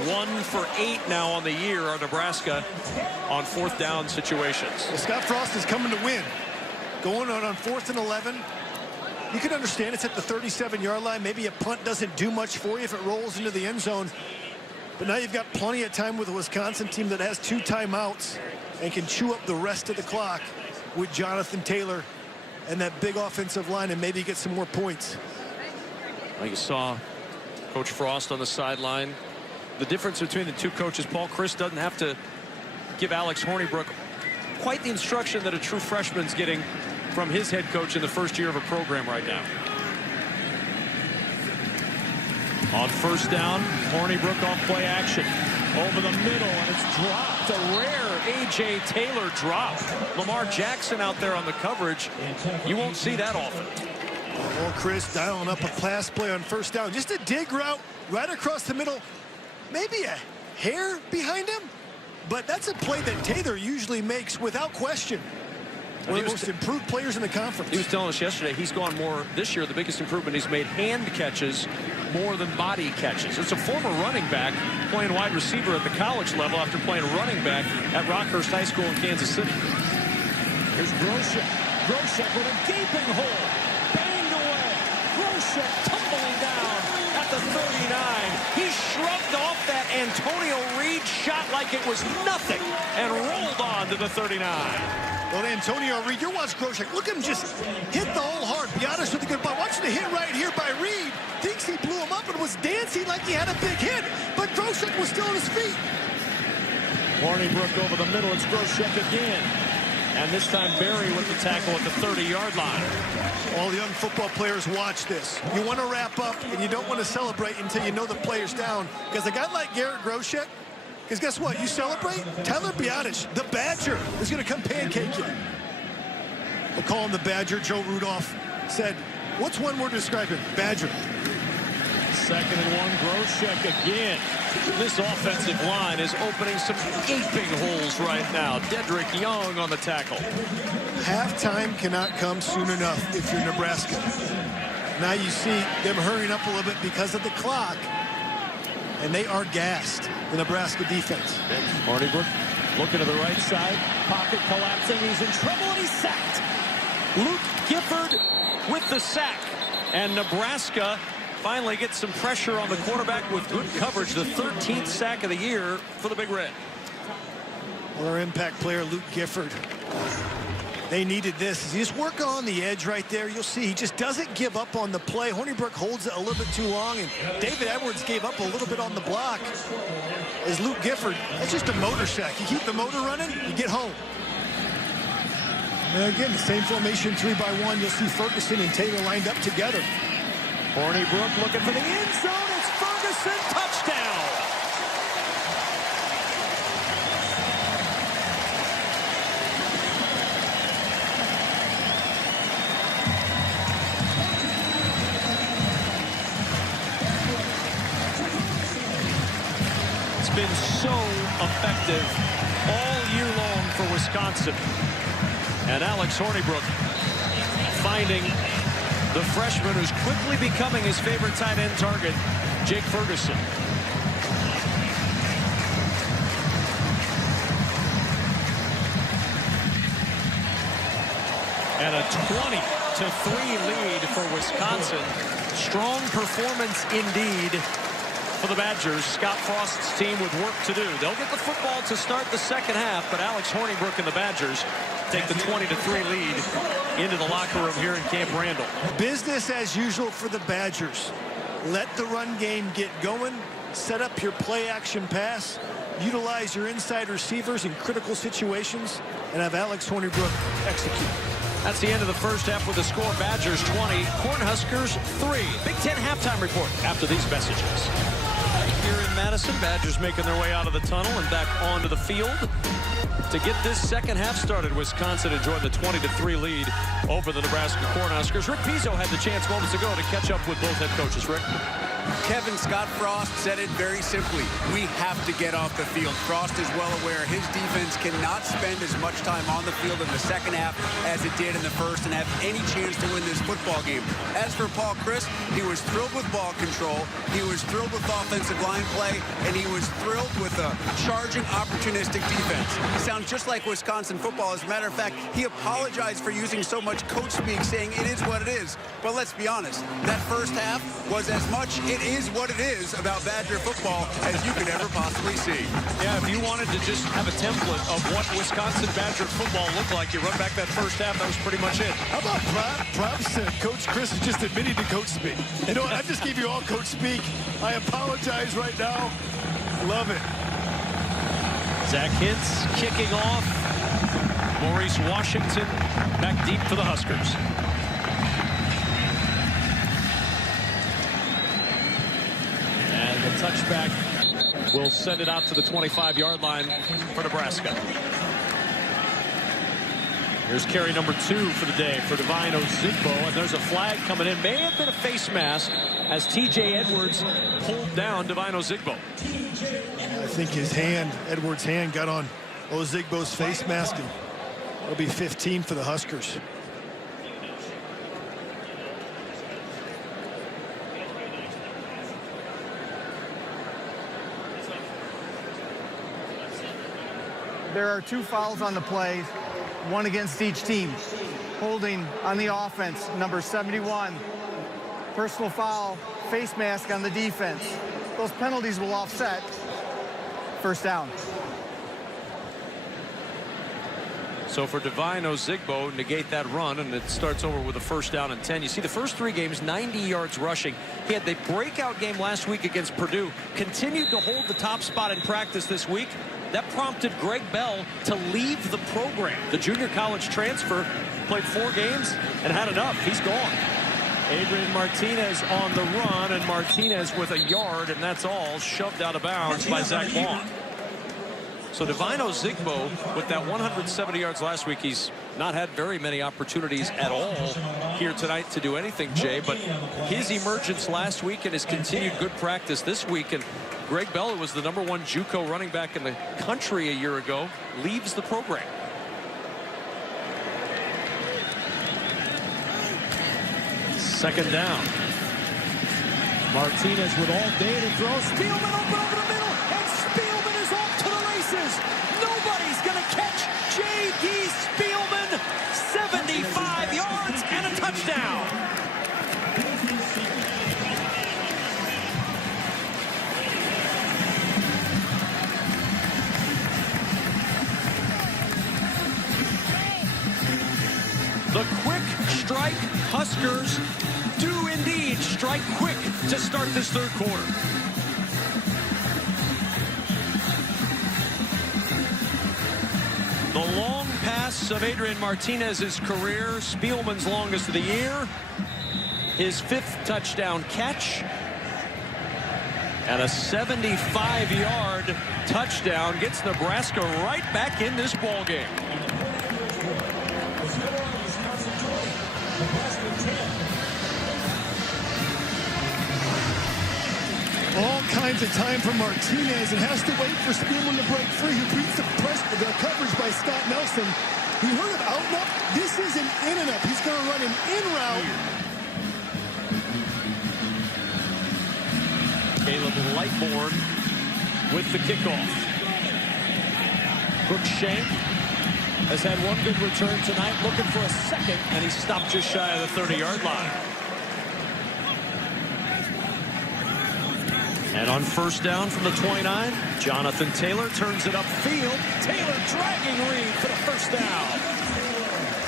1 for 8 now on the year are Nebraska on 4th down situations. Well, Scott Frost is coming to win. Going on 4th and 11. You can understand it's at the 37-yard line. Maybe a punt doesn't do much for you if it rolls into the end zone. But now you've got plenty of time with a Wisconsin team that has 2 timeouts and can chew up the rest of the clock with Jonathan Taylor and that big offensive line and maybe get some more points. Well, you saw Coach Frost on the sideline. The difference between the two coaches, Paul Chryst doesn't have to give Alex Hornibrook quite the instruction that a true freshman's getting from his head coach in the first year of a program right now. On 1st down, Hornibrook off play action. Over the middle, and it's dropped. A rare A.J. Taylor drop. Lamar Jackson out there on the coverage. You won't see that often. Well, Chris dialing up a pass play on 1st down. Just a dig route right across the middle. Maybe a hair behind him. But that's a play that Taylor usually makes without question. One of the most improved players in the conference. He was telling us yesterday he's gone more this year. The biggest improvement, he's made hand catches more than body catches. It's a former running back playing wide receiver at the college level after playing running back at Rockhurst High School in Kansas City. Here's Groshek. Groshek with a gaping hole. Banged away. Groshek tumbling down at the 39. He shrugged off that Antonio Reed shot like it was nothing and rolled on to the 39. Well, Antonio Reed, you watch Groshek. Look at him just hit the hole hard. Be honest with the good ball. Watch the hit right here by Reed. Thinks he blew him up and was dancing like he had a big hit. But Groshek was still on his feet. Hornibrook over the middle. It's Groshek again. And this time Barry with the tackle at the 30-yard line. All the young football players watch this. You want to wrap up and you don't want to celebrate until you know the player's down. Because a guy like Garrett Groshek, because guess what? You celebrate, Tyler Biadasz, the Badger, is going to come pancake you. We'll call him the Badger. Joe Rudolph said, what's one word to describe him? Badger. 2nd and 1, Groshek again. This offensive line is opening some gaping holes right now. Dedrick Young on the tackle. Halftime cannot come soon enough if you're Nebraska. Now you see them hurrying up a little bit because of the clock. And they are gassed, the Nebraska defense. Hornibrook looking to the right side. Pocket collapsing. He's in trouble and he's sacked. Luke Gifford with the sack. And Nebraska finally gets some pressure on the quarterback with good coverage. The 13th sack of the year for the Big Red. Well, our impact player, Luke Gifford. They needed this. You just work on the edge right there. You'll see he just doesn't give up on the play. Hornibrook holds it a little bit too long, and David Edwards gave up a little bit on the block. As Luke Gifford, that's just a motor sack. You keep the motor running, you get home. And again, the same formation, 3-by-1. You'll see Ferguson and Taylor lined up together. Hornibrook looking for the end zone. It's Ferguson, touchdown. been so effective all year long for Wisconsin. And Alex Hornibrook finding the freshman who's quickly becoming his favorite tight end target, Jake Ferguson. And a 20-3 lead for Wisconsin. Strong performance indeed for the Badgers. Scott Frost's team with work to do. They'll get the football to start the second half, but Alex Hornibrook and the Badgers take the 20-3 lead into the locker room here in Camp Randall. Business as usual for the Badgers. Let the run game get going. Set up your play action pass. Utilize your inside receivers in critical situations and have Alex Hornibrook execute. That's the end of the first half with the score. Badgers 20, Cornhuskers 3. Big Ten halftime report after these messages. Here in Madison, Badgers making their way out of the tunnel and back onto the field to get this second half started. Wisconsin enjoying the 20-3 lead over the Nebraska Cornhuskers. Rick Pizzo had the chance moments ago to catch up with both head coaches. Rick? Kevin, Scott Frost said it very simply. We have to get off the field. Frost is well aware his defense cannot spend as much time on the field in the second half as it did in the first and have any chance to win this football game. As for Paul Chryst, he was thrilled with ball control. He was thrilled with offensive line play, and he was thrilled with a charging, opportunistic defense. He sounds just like Wisconsin football. As a matter of fact, he apologized for using so much coach speak, saying it is what it is. But let's be honest, that first half was as much it is what it is about Badger football as you could ever possibly see. Yeah, if you wanted to just have a template of what Wisconsin Badger football looked like, you run back that first half, that was pretty much it. How about props to Coach Chryst is just admitting to coach speak. You know what? I just gave you all coach speak. I apologize right now. Love it. Zach Hintz kicking off. Maurice Washington back deep for the Huskers. And the touchback will send it out to the 25-yard line for Nebraska. Here's carry number 2 for the day for Divine Ozigbo, and there's a flag coming in. May have been a face mask as T.J. Edwards pulled down Divine Ozigbo. I think his hand, Edwards' hand, got on Ozigbo's face mask, and it'll be 15 for the Huskers. There are 2 fouls on the play, 1 against each team. Holding on the offense, number 71. Personal foul, face mask on the defense. Those penalties will offset. First down. So for Divine Ozigbo, negate that run, and it starts over with a first down and 10. You see the first 3 games, 90 yards rushing. He had the breakout game last week against Purdue. Continued to hold the top spot in practice this week. That prompted Greg Bell to leave the program. The junior college transfer played 4 games and had enough. He's gone. Adrian Martinez on the run, and Martinez with a yard, and that's all shoved out of bounds by Zach Vaughn. So Divine Ozigbo, with that 170 yards last week, he's not had very many opportunities at all here tonight to do anything, Jay, but his emergence last week and his continued good practice this week, and Greg Bell, who was the #1 JUCO running back in the country a year ago, leaves the program. Second down. Martinez with all day to throw. Spielman open over the middle, and Spielman is off to the races. Nobody's going to catch J.D. Spielman. 75 yards and a touchdown. The quick strike Huskers do indeed strike quick to start this third quarter. The long pass of Adrian Martinez's career, Spielman's longest of the year, his 5th touchdown catch, and a 75-yard touchdown gets Nebraska right back in this ball game. All kinds of time for Martinez and has to wait for Spielman to break free, who beats the coverage by Scott Nelson. You heard of out and up? This is an in and up. He's going to run an in route. Caleb Lightbourne with the kickoff. Brooks Shank has had one good return tonight, looking for a second, and he stopped just shy of the 30-yard line. And on first down from the 29, Jonathan Taylor turns it upfield. Taylor dragging Reed for the first down.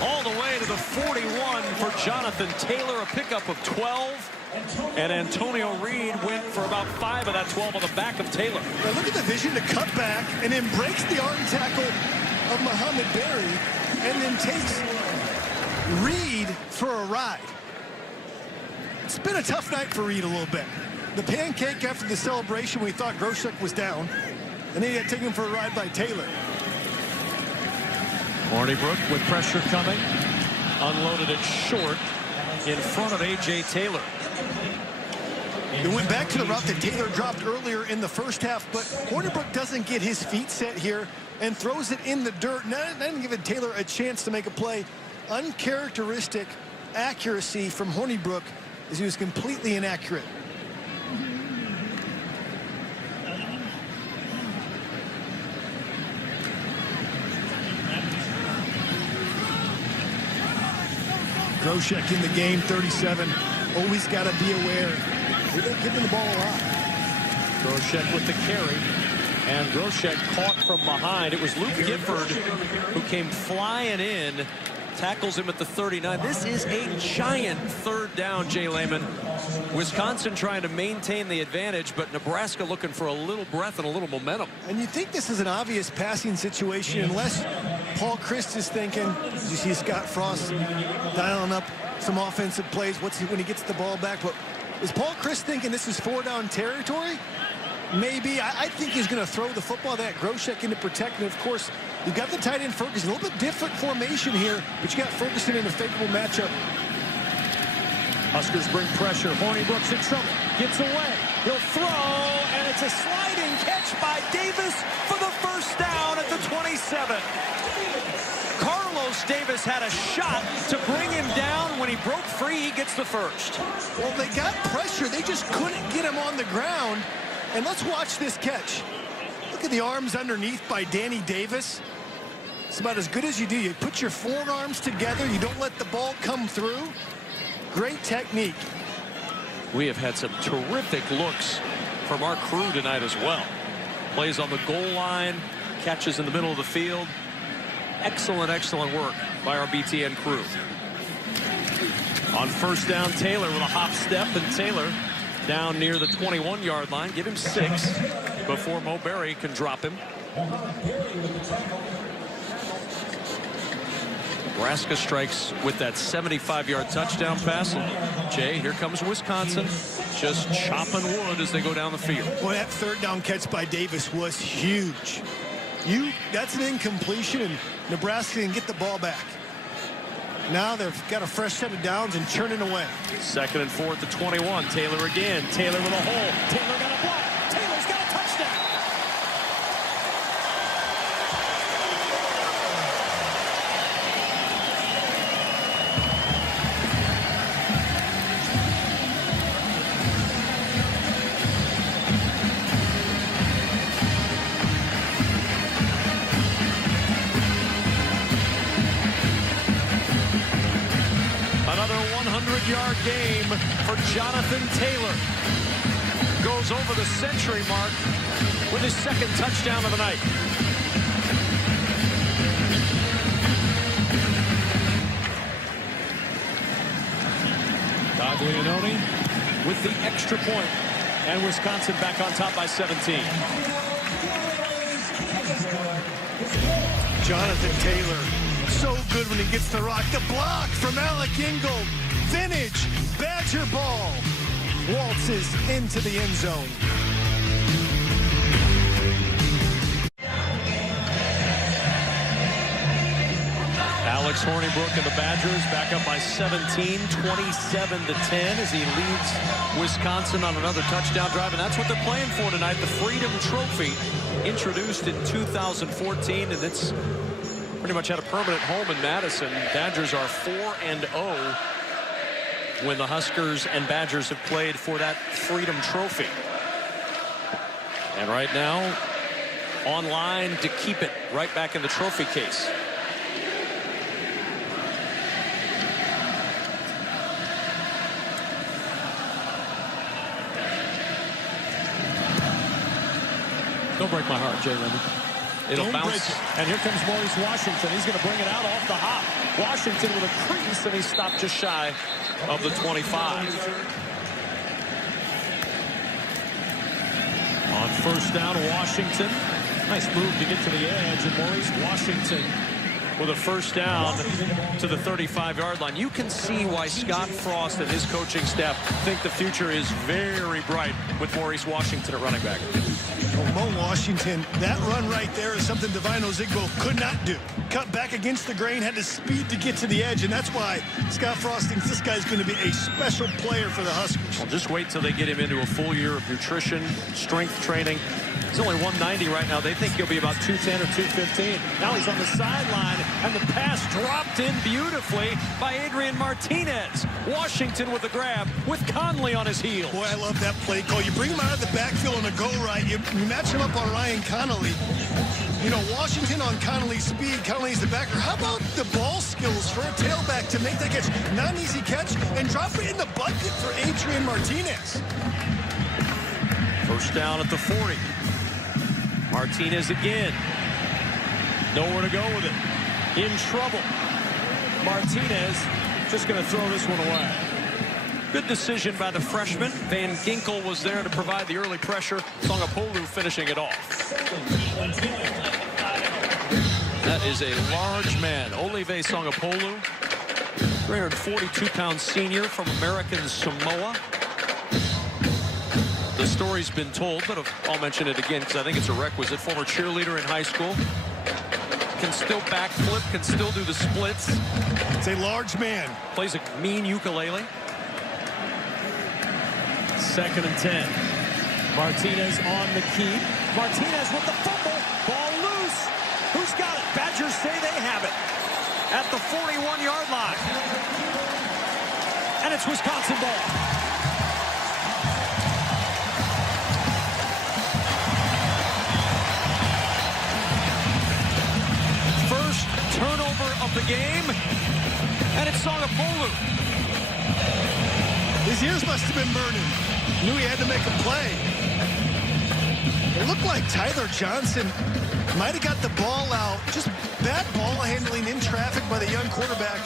All the way to the 41 for Jonathan Taylor, a pickup of 12. And Antonio Reed went for about 5 of that 12 on the back of Taylor. Now look at the vision to cut back and then breaks the arm tackle of Muhammad Berry and then takes Reed for a ride. It's been a tough night for Reed a little bit. The pancake after the celebration, we thought Groshek was down, and then he got taken for a ride by Taylor. Hornibrook with pressure coming, unloaded it short in front of A.J. Taylor. They went back to the route that Taylor dropped earlier in the first half, but Hornibrook doesn't get his feet set here and throws it in the dirt, not giving Taylor a chance to make a play. Uncharacteristic accuracy from Hornibrook as he was completely inaccurate. Groshek in the game, 37. Always got to be aware. They've been giving the ball a lot. Groshek with the carry. And Groshek caught from behind. It was Luke Gifford who came flying in. Tackles him at the 39. This is a giant third down, Jay Lehman. Wisconsin trying to maintain the advantage, but Nebraska looking for a little breath and a little momentum. And you think this is an obvious passing situation unless Paul Chryst is thinking, you see Scott Frost dialing up some offensive plays when he gets the ball back. But is Paul Chryst thinking this is 4-down territory? Maybe. I think he's going to throw the football that Groshek into protect. And, of course, you've got the tight end Ferguson. A little bit different formation here, but you got Ferguson in a favorable matchup. Huskers bring pressure. Hornibrook's in trouble. Gets away. He'll throw, and it's a sliding catch by Davis for the first down at the 27. Carlos Davis had a shot to bring him down. When he broke free, he gets the first. Well, they got pressure. They just couldn't get him on the ground. And let's watch this catch. Look at the arms underneath by Danny Davis. It's about as good as you do. You put your forearms together. You don't let the ball come through. Great technique. We have had some terrific looks from our crew tonight as well. Plays on the goal line, catches in the middle of the field. Excellent, excellent work by our BTN crew. On first down, Taylor with a hop step, and Taylor down near the 21-yard line. Give him 6 before Mo Berry can drop him. Nebraska strikes with that 75-yard touchdown pass. And Jay, here comes Wisconsin, just chopping wood as they go down the field. Well, that third down catch by Davis was huge. That's an incompletion, and Nebraska can get the ball back. Now they've got a fresh set of downs and churning away. 2nd and 4 at the 21. Taylor again. Taylor with a hole. Taylor got a block. Taylor's got a touchdown. Another 100-yard game for Jonathan Taylor. Goes over the century mark with his 2nd touchdown of the night. Gaglianone with the extra point, and Wisconsin back on top by 17. Jonathan Taylor, so good when he gets the rock. The block from Alec Ingold. Vintage Badger ball. Waltzes into the end zone. Alec Alex Hornibrook and the Badgers back up by 17, 27-10 as he leads Wisconsin on another touchdown drive. And that's what they're playing for tonight, the Freedom Trophy, introduced in 2014, and it's pretty much had a permanent home in Madison. Badgers are 4-0 when the Huskers and Badgers have played for that Freedom Trophy. And right now, online to keep it right back in the trophy case. Don't break my heart, Jay Lemon. It'll bounce. And here comes Maurice Washington. He's going to bring it out off the hop. Washington with a crease, and he stopped just shy of the 25. On first down, Washington. Nice move to get to the edge, and Maurice Washington with a first down to the 35-yard line. You can see why Scott Frost and his coaching staff think the future is very bright with Maurice Washington at running back. Well, Mo Washington, that run right there is something Divine Ozigbo could not do. Cut back against the grain, had the speed to get to the edge, and that's why Scott Frost thinks this guy's going to be a special player for the Huskers. Well, just wait till they get him into a full year of nutrition, strength training. He's only 190 right now. They think he'll be about 210 or 215. Now he's on the sideline, and the pass dropped in beautifully by Adrian Martinez. Washington with the grab with Conley on his heels. Boy, I love that play call. You bring him out of the backfield on a go right. You match him up on Ryan Connolly. You know, Washington on Connolly's speed. Connolly's the backer. How about the ball skills for a tailback to make that catch? Not an easy catch, and drop it in the bucket for Adrian Martinez. First down at the 40. Martinez again. Nowhere to go with it. In trouble. Martinez just going to throw this one away. Good decision by the freshman. Van Ginkel was there to provide the early pressure. Songapolu finishing it off. That is a large man. Olive Songapolu, 342-pound senior from American Samoa. The story's been told, but I'll mention it again because I think it's a requisite. Former cheerleader in high school. Can still backflip, can still do the splits. It's a large man. Plays a mean ukulele. 2nd and 10. Martinez on the keep. Martinez with the fumble. Ball loose. Who's got it? Badgers say they have it. At the 41-yard line. And it's Wisconsin ball. Turnover of the game, and it's Songapolu. His ears must have been burning. Knew he had to make a play. It looked like Tyler Johnson might have got the ball out. Just bad ball handling in traffic by the young quarterback.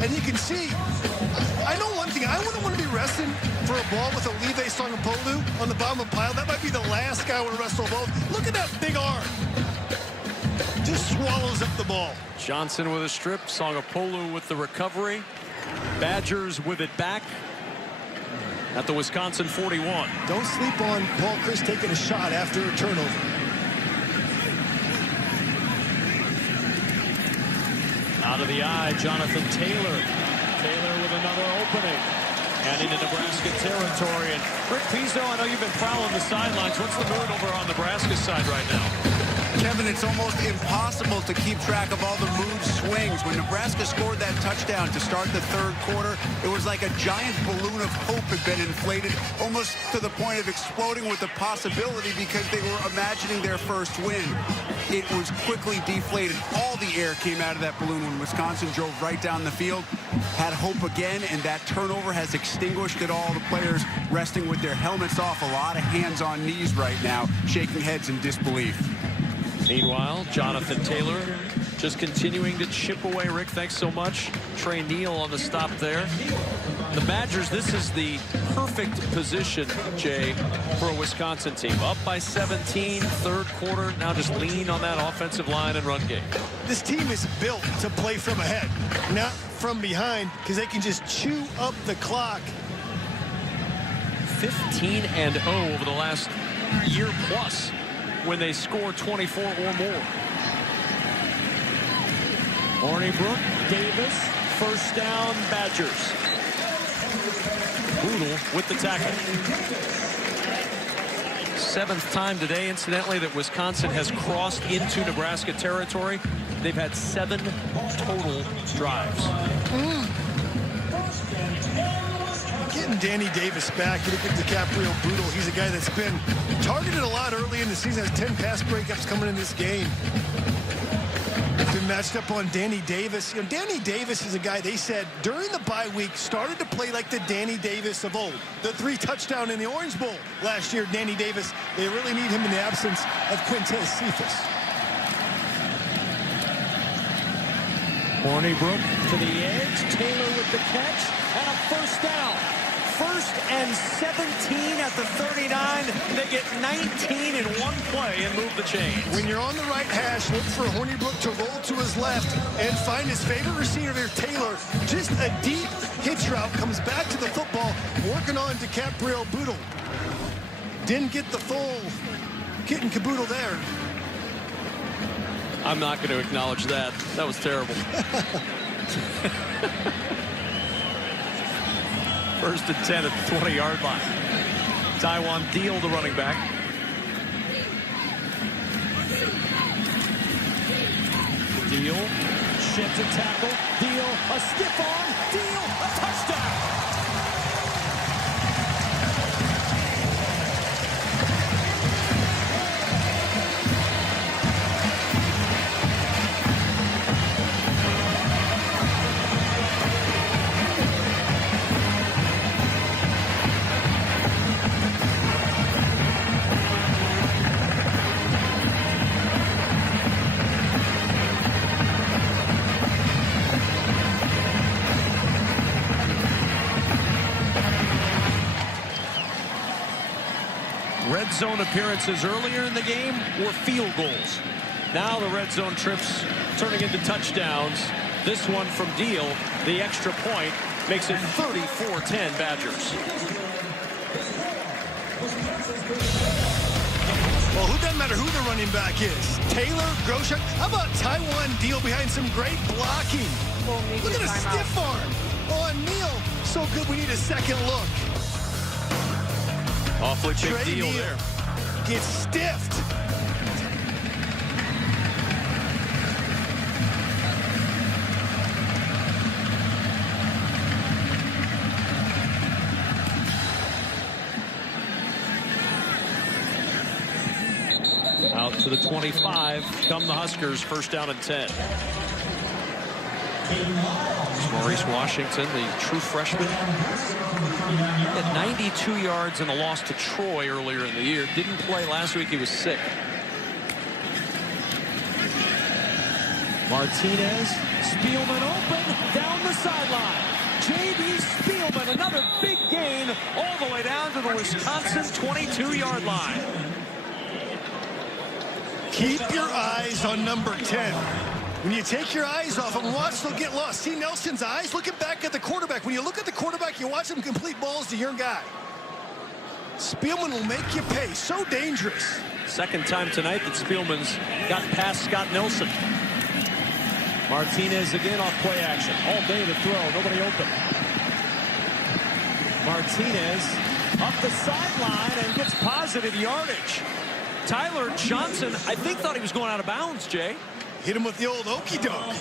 And you can see, I know one thing, I wouldn't want to be wrestling for a ball with Olive Songapolu on the bottom of the pile. That might be the last guy I want to wrestle a ball. Look at that big arm. Just swallows up the ball. Johnson with a strip, Songapolu with the recovery. Badgers with it back at the Wisconsin 41. Don't sleep on Paul Chris taking a shot after a turnover. Out of the eye, Jonathan Taylor. Taylor with another opening. And into Nebraska territory. And Rick Pizzo, I know you've been prowling the sidelines. What's the mood over on Nebraska's side right now? Kevin, it's almost impossible to keep track of all the mood swings. When Nebraska scored that touchdown to start the third quarter, it was like a giant balloon of hope had been inflated, almost to the point of exploding with the possibility because they were imagining their first win. It was quickly deflated. All the air came out of that balloon when Wisconsin drove right down the field. Had hope again, and that turnover has extinguished it all. The players resting with their helmets off. A lot of hands on knees right now, shaking heads in disbelief. Meanwhile, Jonathan Taylor just continuing to chip away. Rick, thanks so much. Trey Neal on the stop there. The Badgers, this is the perfect position, Jay, for a Wisconsin team. Up by 17, third quarter. Now just lean on that offensive line and run game. This team is built to play from ahead, not from behind, because they can just chew up the clock. 15-0 over the last year plus when they score 24 or more. Hornibrook, Davis, first down, Badgers. Boodle with the tackle. 7th time today, incidentally, that Wisconsin has crossed into Nebraska territory. They've had 7 total drives. Getting Danny Davis back. You look at DiCaprio Boodle. He's a guy that's been targeted a lot early in the season. Has 10 pass breakups coming in this game. Been matched up on Danny Davis. You know, Danny Davis is a guy they said during the bye week started to play like the Danny Davis of old. The 3 touchdown in the Orange Bowl last year. Danny Davis, they really need him in the absence of Quintez Cephas. Hornibrook to the edge. Taylor with the catch and a first down. 1st and 17 at the 39. They get 19 in one play and move the chains. When you're on the right hash, look for Hornibrook to roll to his left and find his favorite receiver there, Taylor. Just a deep hitch route. Comes back to the football, working on DiCaprio Boodle. Didn't get the full kit and caboodle there. I'm not going to acknowledge that. That was terrible. 1st and 10 at the 20-yard line. Taiwan Deal, the running back. Deal, sheds a tackle. Deal, a stiff arm. Deal, a touchdown. Red zone appearances earlier in the game were field goals. Now the red zone trips turning into touchdowns. This one from Deal, the extra point, makes it 34-10 Badgers. Well, who doesn't matter who the running back is. Taylor, Groshek. How about Taiwan Deal behind some great blocking? Look at a stiff arm on Neal. So good we need a second look. Awfully big Trey deal Neal there. Gets stiffed. Out to the 25. Come the Huskers. 1st down and 10. Maurice Washington, the true freshman. Had 92 yards in a loss to Troy earlier in the year. Didn't play last week. He was sick. Martinez. Spielman open. Down the sideline. J.D. Spielman. Another big gain all the way down to the Wisconsin 22-yard line. Keep your eyes on number 10. When you take your eyes off him, watch they'll get lost. See Nelson's eyes looking back at the quarterback. When you look at the quarterback, you watch him complete balls to your guy. Spielman will make you pay. So dangerous. 2nd time tonight that Spielman's got past Scott Nelson. Martinez again off play action. All day to throw. Nobody open. Martinez up the sideline and gets positive yardage. Tyler Johnson, I think, thought he was going out of bounds, Jay. Hit him with the old okey doke.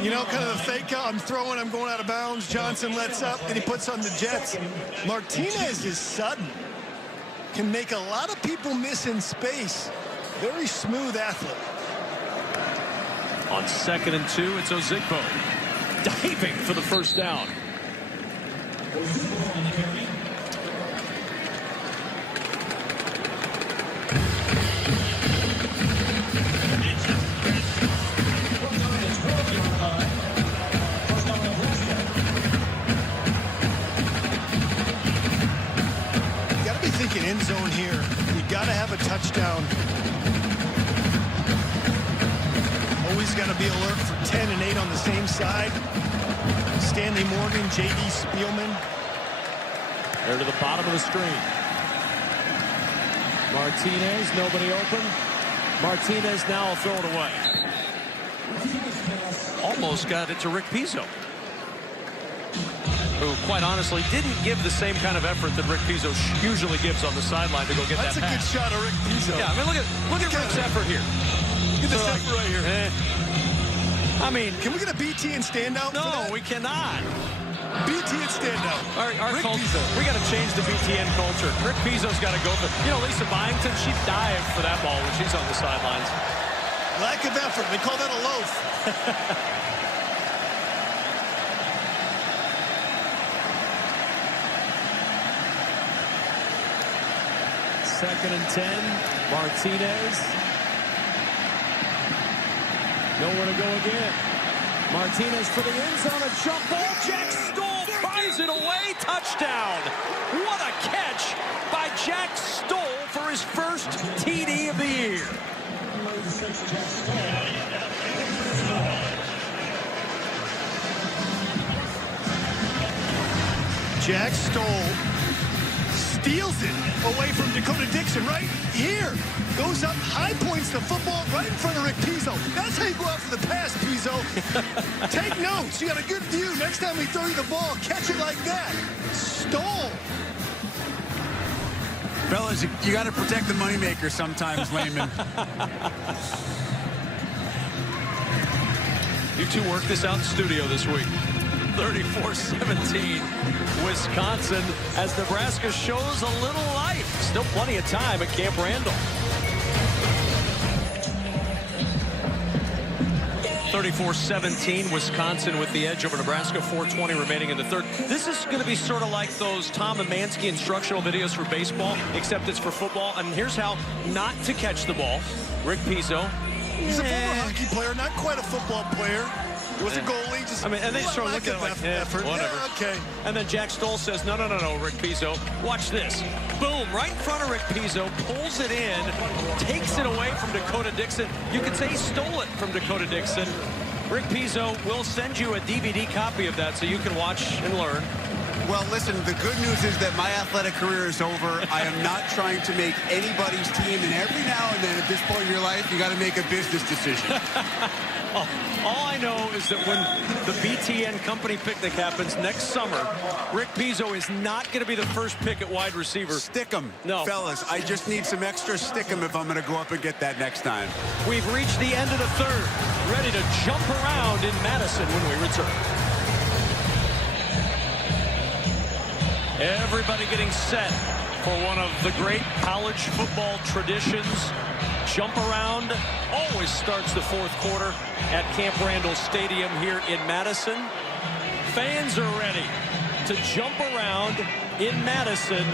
You know, kind of the fake out. I'm throwing, I'm going out of bounds. Johnson lets up, and he puts on the Jets. Martinez is sudden. Can make a lot of people miss in space. Very smooth athlete. On 2nd and 2, it's Ozigbo diving for the 1st down. End zone here. You got to have a touchdown. Always got to be alert for 10 and 8 on the same side. Stanley Morgan, J.D. Spielman. They're to the bottom of the screen. Martinez, nobody open. Martinez now will throw it away. almost got it to Rick Pizzo, who quite honestly didn't give the same kind of effort that Rick Pizzo usually gives on the sideline to go get That's that pass. That's a good shot of Rick Pizzo. Yeah, I mean, look at Rick's effort here. Look at this effort right here. I mean, can we get a BTN standout? No, we cannot. BTN standout. Our culture, we got to change the BTN culture. Rick Pizzo's got to go for, Lisa Byington, she dived for that ball when she's on the sidelines. Lack of effort. They call that a loaf. Second and 10. Martinez. Nowhere to go again. Martinez for the end zone. A jump ball. Jack Stoll fires it away. Touchdown. What a catch by Jack Stoll for his first TD of the year. Jack Stoll steals it away from Dakota Dixon right here. Goes up, high points the football right in front of Rick Pizzo. That's how you go out for the pass, Pizzo. Take notes. You got a good view. Next time we throw you the ball, catch it like that. Stoll. Fellas, you got to protect the moneymaker sometimes, Lehman. You two worked this out in studio this week. 34-17, Wisconsin, as Nebraska shows a little life. Still plenty of time at Camp Randall. 34-17, Wisconsin with the edge over Nebraska. 4:20 remaining in the third. This is going to be sort of like those Tom and Mansky instructional videos for baseball, except it's for football. And here's how not to catch the ball. Rick Pizzo. He's a former hockey player, not quite a football player. He was a goalie. Just and they sort of look at it like, effort. Whatever. Yeah, okay. And then Jack Stoll says, no, Rick Pizzo. Watch this. Boom, right in front of Rick Pizzo, pulls it in, takes it away from Dakota Dixon. You could say he stole it from Dakota Dixon. Rick Pizzo will send you a DVD copy of that so you can watch and learn. Well, listen, the good news is that my athletic career is over. I am not trying to make anybody's team, and every now and then at this point in your life, you got to make a business decision. All I know is that when the BTN company picnic happens next summer, Rick Pizzo is not going to be the first pick at wide receiver. Stick 'em, no. Fellas. I just need some extra stick 'em if I'm going to go up and get that next time. We've reached the end of the third. Ready to jump around in Madison when we return. Everybody getting set for one of the great college football traditions. Jump around always starts the fourth quarter at Camp Randall Stadium here in Madison. Fans are ready to jump around in Madison.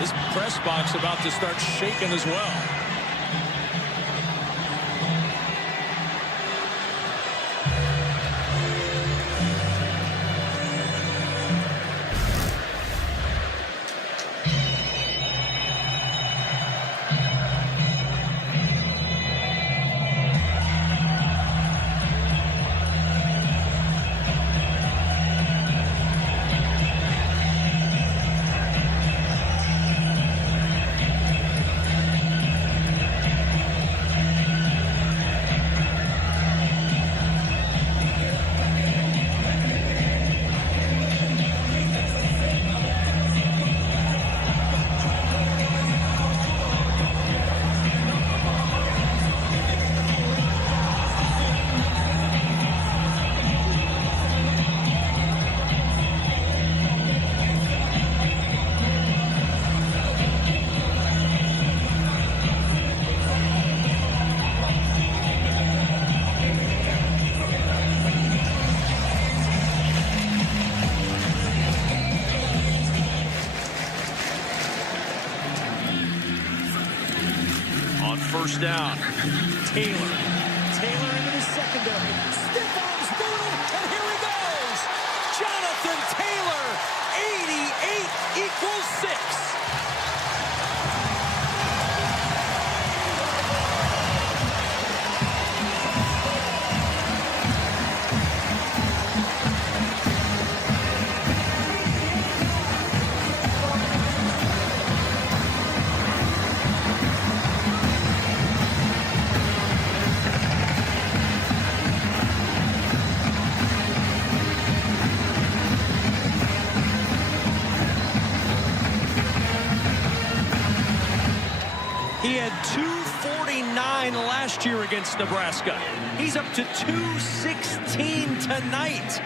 This press box about to start shaking as well. First down. Taylor into the secondary. Stiff arms Bootle, and here he goes. Jonathan Taylor, 88 equals 6. He had 249 last year against Nebraska. He's up to 216 tonight.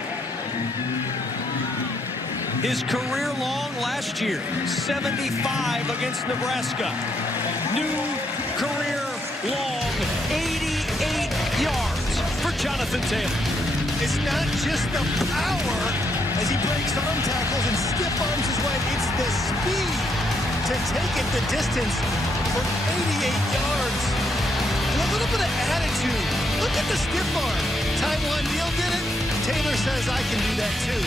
His career long last year, 75 against Nebraska. New career long, 88 yards for Jonathan Taylor. It's not just the power as he breaks arm tackles and stiff arms his way. It's the speed to take it the distance for 88 yards. And a little bit of attitude. Look at the stiff arm. Taiwan Neal did it. Taylor says, I can do that too.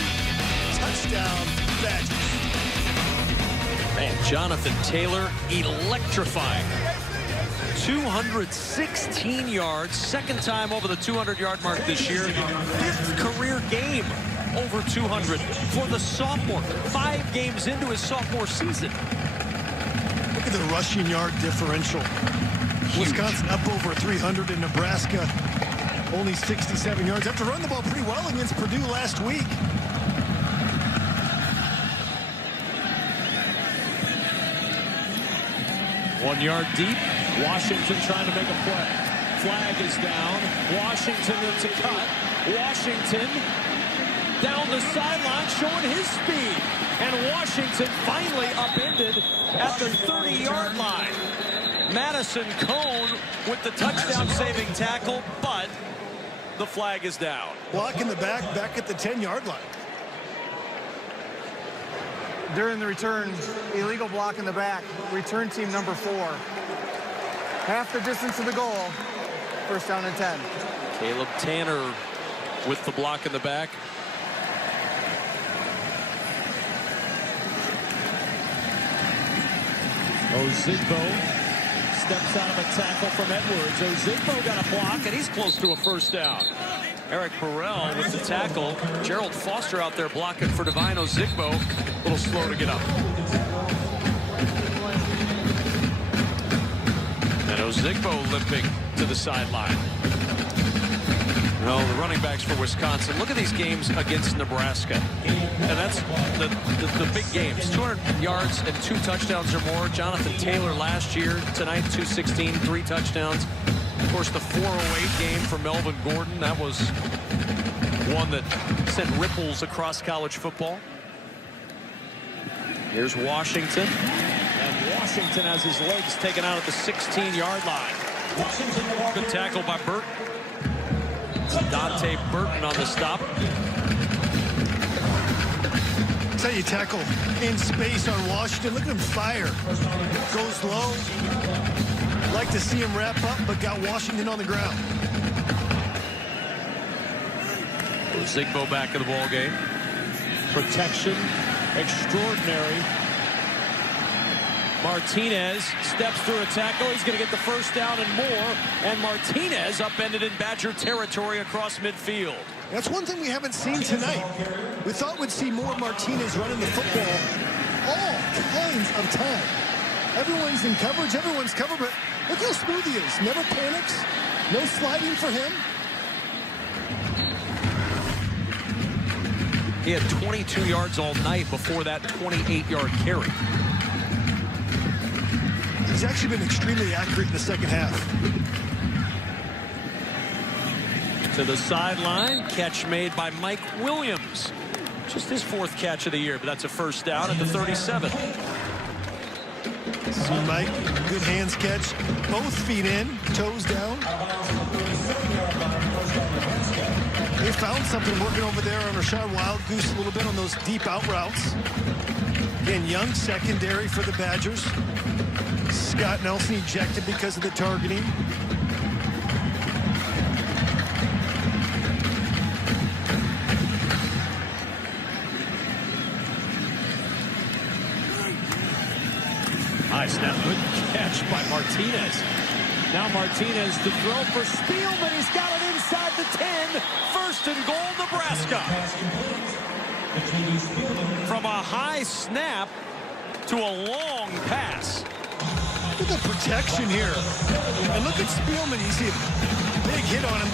Touchdown, Badgers. Man, Jonathan Taylor electrifying. 216 yards, second time over the 200-yard mark this year. Fifth career game over 200 for the sophomore. 5 games into his sophomore season. Look at the rushing yard differential. Huge. Wisconsin up over 300 in Nebraska. Only 67 yards. Have to run the ball pretty well against Purdue last week. One yard deep. Washington trying to make a play. Flag is down. Washington to cut. Washington down the sideline showing his speed. And Washington finally upended at the 30-yard line. Madison Cone with the touchdown-saving tackle, but the flag is down. Block in the back at the 10-yard line. During the return, illegal block in the back. Return team number 4. Half the distance to the goal. First down and 10. Caleb Tanner with the block in the back. Ozigbo steps out of a tackle from Edwards. Ozigbo got a block, and he's close to a first down. Eric Burrell with the tackle. Gerald Foster out there blocking for Divine Ozigbo. A little slow to get up. And Ozigbo limping to the sideline. Well, the running backs for Wisconsin. Look at these games against Nebraska. And that's the big games. 200 yards and 2 touchdowns or more. Jonathan Taylor last year. Tonight, 216, 3 touchdowns. Of course, the 408 game for Melvin Gordon. That was one that sent ripples across college football. Here's Washington. And Washington has his legs taken out at the 16-yard line. Good tackle by Burton. Dante Burton on the stop. That's how you tackle in space on Washington. Look at him fire. Goes low. Like to see him wrap up, but got Washington on the ground. Ozigbo back in the ball game. Protection extraordinary. Martinez steps through a tackle. He's going to get the first down and more. And Martinez upended in Badger territory across midfield. That's one thing we haven't seen tonight. We thought we'd see more Martinez running the football all kinds of time. Everyone's in coverage. Everyone's covered. But look how smooth he is. Never panics. No sliding for him. He had 22 yards all night before that 28-yard carry. He's actually been extremely accurate in the second half. To the sideline, catch made by Mike Williams. Just his 4th catch of the year, but that's a first down at the 37. See Mike, good hands catch. Both feet in, toes down. They found something working over there on Rashad Wildgoose a little bit on those deep out routes. Again, young secondary for the Badgers. Scott Nelson ejected because of the targeting. Nice snap. Good catch by Martinez. Now Martinez to throw for Spielman. He's got it inside the 10. First and goal, Nebraska. From a high snap to a long pass. Look at the protection here. And look at Spielman. You see a big hit on him.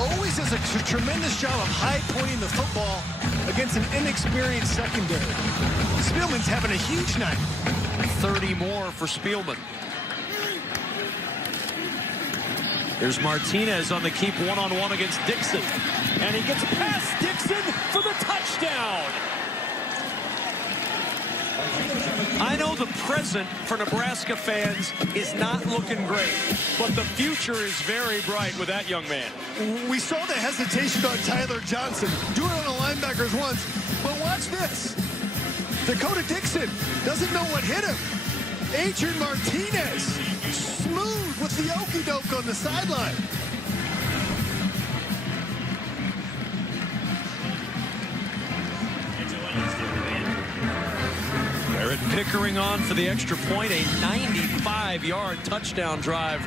Always does a tremendous job of high-pointing the football against an inexperienced secondary. Spielman's having a huge night. 30 more for Spielman. Here's Martinez on the keep one-on-one against Dixon. And he gets past Dixon for the touchdown. I know the present for Nebraska fans is not looking great, but the future is very bright with that young man. We saw the hesitation on Tyler Johnson. Do it on the linebackers once, but watch this. Dakota Dixon doesn't know what hit him. Adrian Martinez, smooth with the okey-doke on the sideline. Barrett Pickering on for the extra point, a 95-yard touchdown drive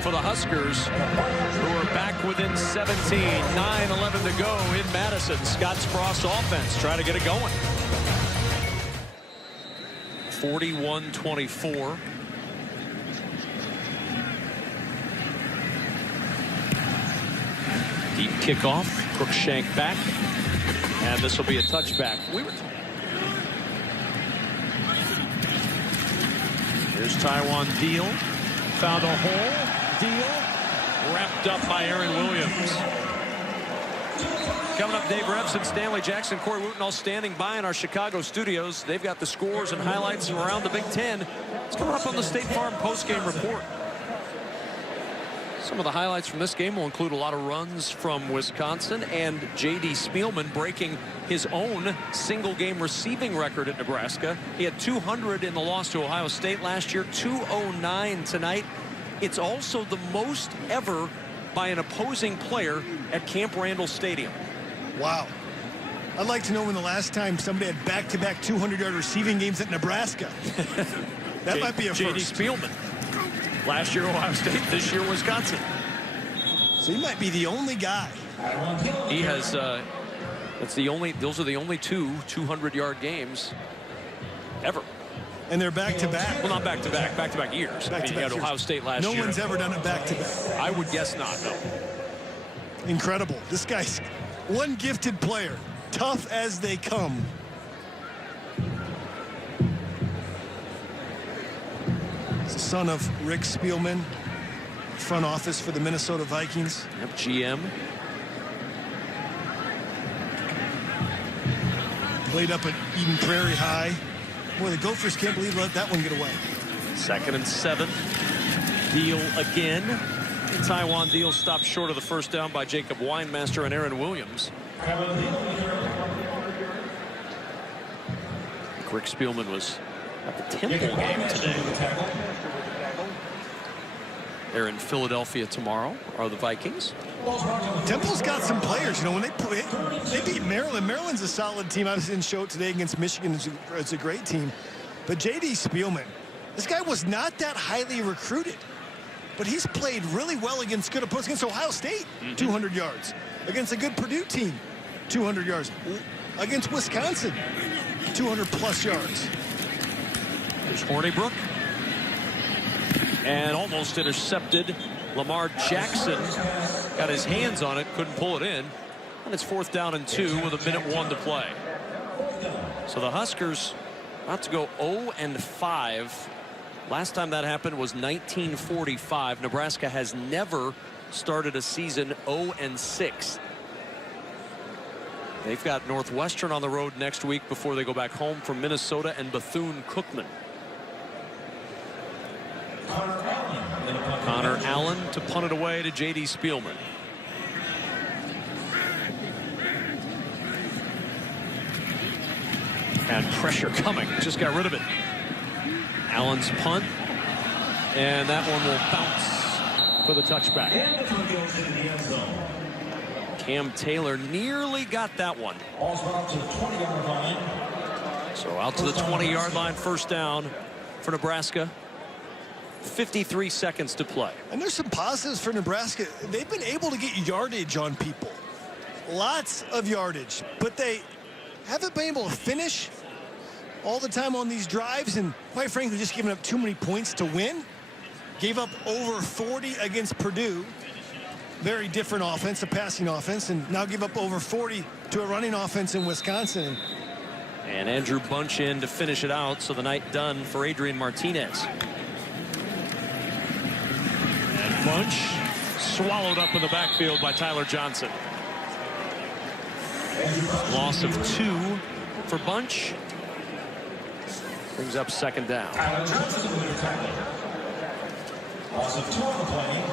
for the Huskers, who are back within 17, 9-11 to go in Madison. Scott Frost offense try to get it going. 41-24. Deep kickoff, Crookshank back, and this will be a touchback. Here's Taiwan Deal, found a hole, Deal, wrapped up by Aaron Williams. Coming up, Dave Repson, Stanley Jackson, Corey Wooten all standing by in our Chicago studios. They've got the scores and highlights from around the Big Ten. It's coming up on the State Farm postgame report. Some of the highlights from this game will include a lot of runs from Wisconsin and J.D. Spielman breaking his own single-game receiving record at Nebraska. He had 200 in the loss to Ohio State last year, 209 tonight. It's also the most ever by an opposing player at Camp Randall Stadium. Wow. I'd like to know when the last time somebody had back-to-back 200-yard receiving games at Nebraska. That might be a J.D. first. Spielman. Last year Ohio State, this year Wisconsin. So he might be the only guy. He has, those are the only two 200-yard games ever. And they're back-to-back. Well, not back-to-back, back-to-back years. I mean, you had Ohio State last year. No one's ever done it back-to-back. I would guess not, no. Incredible. This guy's one gifted player. Tough as they come. He's the son of Rick Spielman, front office for the Minnesota Vikings. Yep, GM. Played up at Eden Prairie High. Boy, the Gophers can't believe they let that one get away. 2nd and 7. Deal again. Taiwan Deal stopped short of the first down by Jacob Weinmaster and Aaron Williams. Rick Spielman was at the Temple game today. They're in Philadelphia tomorrow, are the Vikings. Temple's got some players. You know, when they beat Maryland. Maryland's a solid team. I was in show today against Michigan. It's a great team. But J.D. Spielman, this guy was not that highly recruited. But he's played really well against good opponents. Against Ohio State, 200 yards. Against a good Purdue team, 200 yards. Against Wisconsin, 200-plus yards. There's Hornibrook. And almost intercepted. Lamar Jackson got his hands on it, couldn't pull it in. And it's 4th down and 2 with 1:01 to play. So the Huskers about to go 0-5. Last time that happened was 1945. Nebraska has never started a season 0-6. They've got Northwestern on the road next week before they go back home from Minnesota and Bethune-Cookman. Connor Allen to punt it away to J.D. Spielman. And pressure coming. Just got rid of it. Allen's punt. And that one will bounce for the touchback. Cam Taylor nearly got that one. So out to the 20-yard line, first down for Nebraska. 53 seconds to play. And there's some positives for Nebraska. They've been able to get yardage on people. Lots of yardage. But they haven't been able to finish all the time on these drives. And quite frankly, just giving up too many points to win. Gave up over 40 against Purdue. Very different offense, a passing offense. And now give up over 40 to a running offense in Wisconsin. And Andrew Bunch in to finish it out. So the night done for Adrian Martinez. Bunch swallowed up in the backfield by Tyler Johnson. Loss of 2 for Bunch. Brings up second down. Loss of 2 on the play.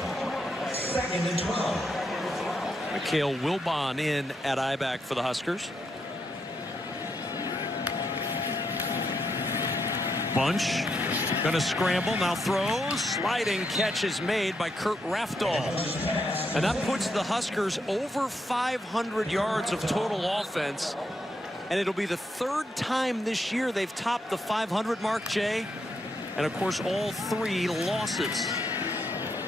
2nd and 12. Mikhail Wilbon in at I-back for the Huskers. Bunch gonna scramble, now throws. Sliding catch is made by Kurt Rafdahl. And that puts the Huskers over 500 yards of total offense. And it'll be the 3rd time this year they've topped the 500 mark, Jay. And of course, all 3 losses.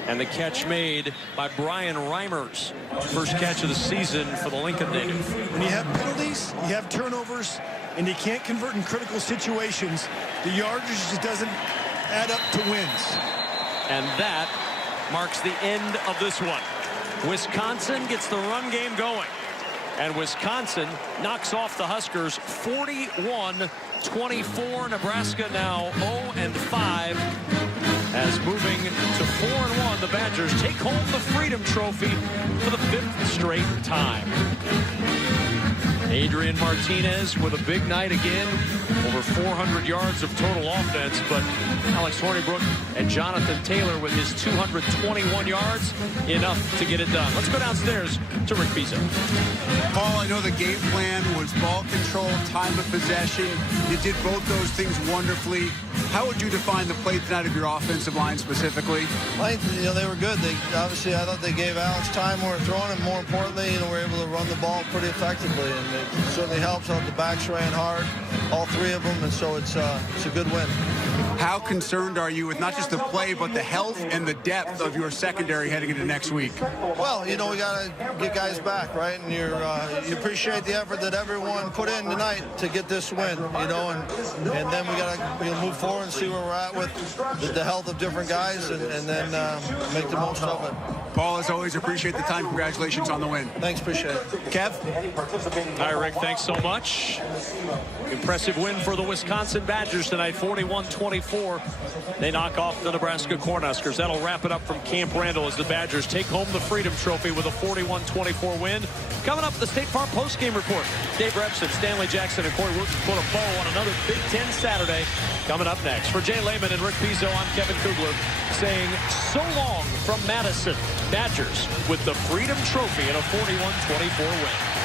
And the catch made by Brian Reimers. First catch of the season for the Lincoln native. When you have penalties, you have turnovers, and you can't convert in critical situations, the yardage just doesn't add up to wins. And that marks the end of this one. Wisconsin gets the run game going. And Wisconsin knocks off the Huskers 41-24. Nebraska now 0-5. As moving to 4-1, the Badgers take home the Freedom Trophy for the 5th straight time. Adrian Martinez with a big night again. Over 400 yards of total offense, but Alex Hornibrook and Jonathan Taylor with his 221 yards, enough to get it done. Let's go downstairs to Rick Pizzo. Paul, I know the game plan was ball control, time of possession. You did both those things wonderfully. How would you define the play tonight of your offensive line specifically? They were good. Obviously, I thought they gave Alex time when we were throwing, and more importantly, we're able to run the ball pretty effectively, and it certainly helps out. The backs ran hard, all 3 of them, and so it's a good win. How concerned are you with not just the play, but the health and the depth of your secondary heading into next week? Well, we got to get guys back, right? And you appreciate the effort that everyone put in tonight to get this win, and then we got to move forward and see where we're at with the health of different guys, and then make the most of it. Paul, as always, appreciate the time. Congratulations on the win. Thanks, appreciate it. Kev? Hi, Rick. Thanks so much. Impressive win for the Wisconsin Badgers tonight, 41-24. They knock off the Nebraska Cornhuskers. That'll wrap it up from Camp Randall as the Badgers take home the Freedom Trophy with a 41-24 win. Coming up, the State Farm postgame report. Dave Repson, Stanley Jackson, and Corey Woods put a bow on another Big Ten Saturday. Coming up next. For Jay Lehman and Rick Pizzo, I'm Kevin Kugler saying so long from Madison. Badgers with the Freedom Trophy and a 41-24 win.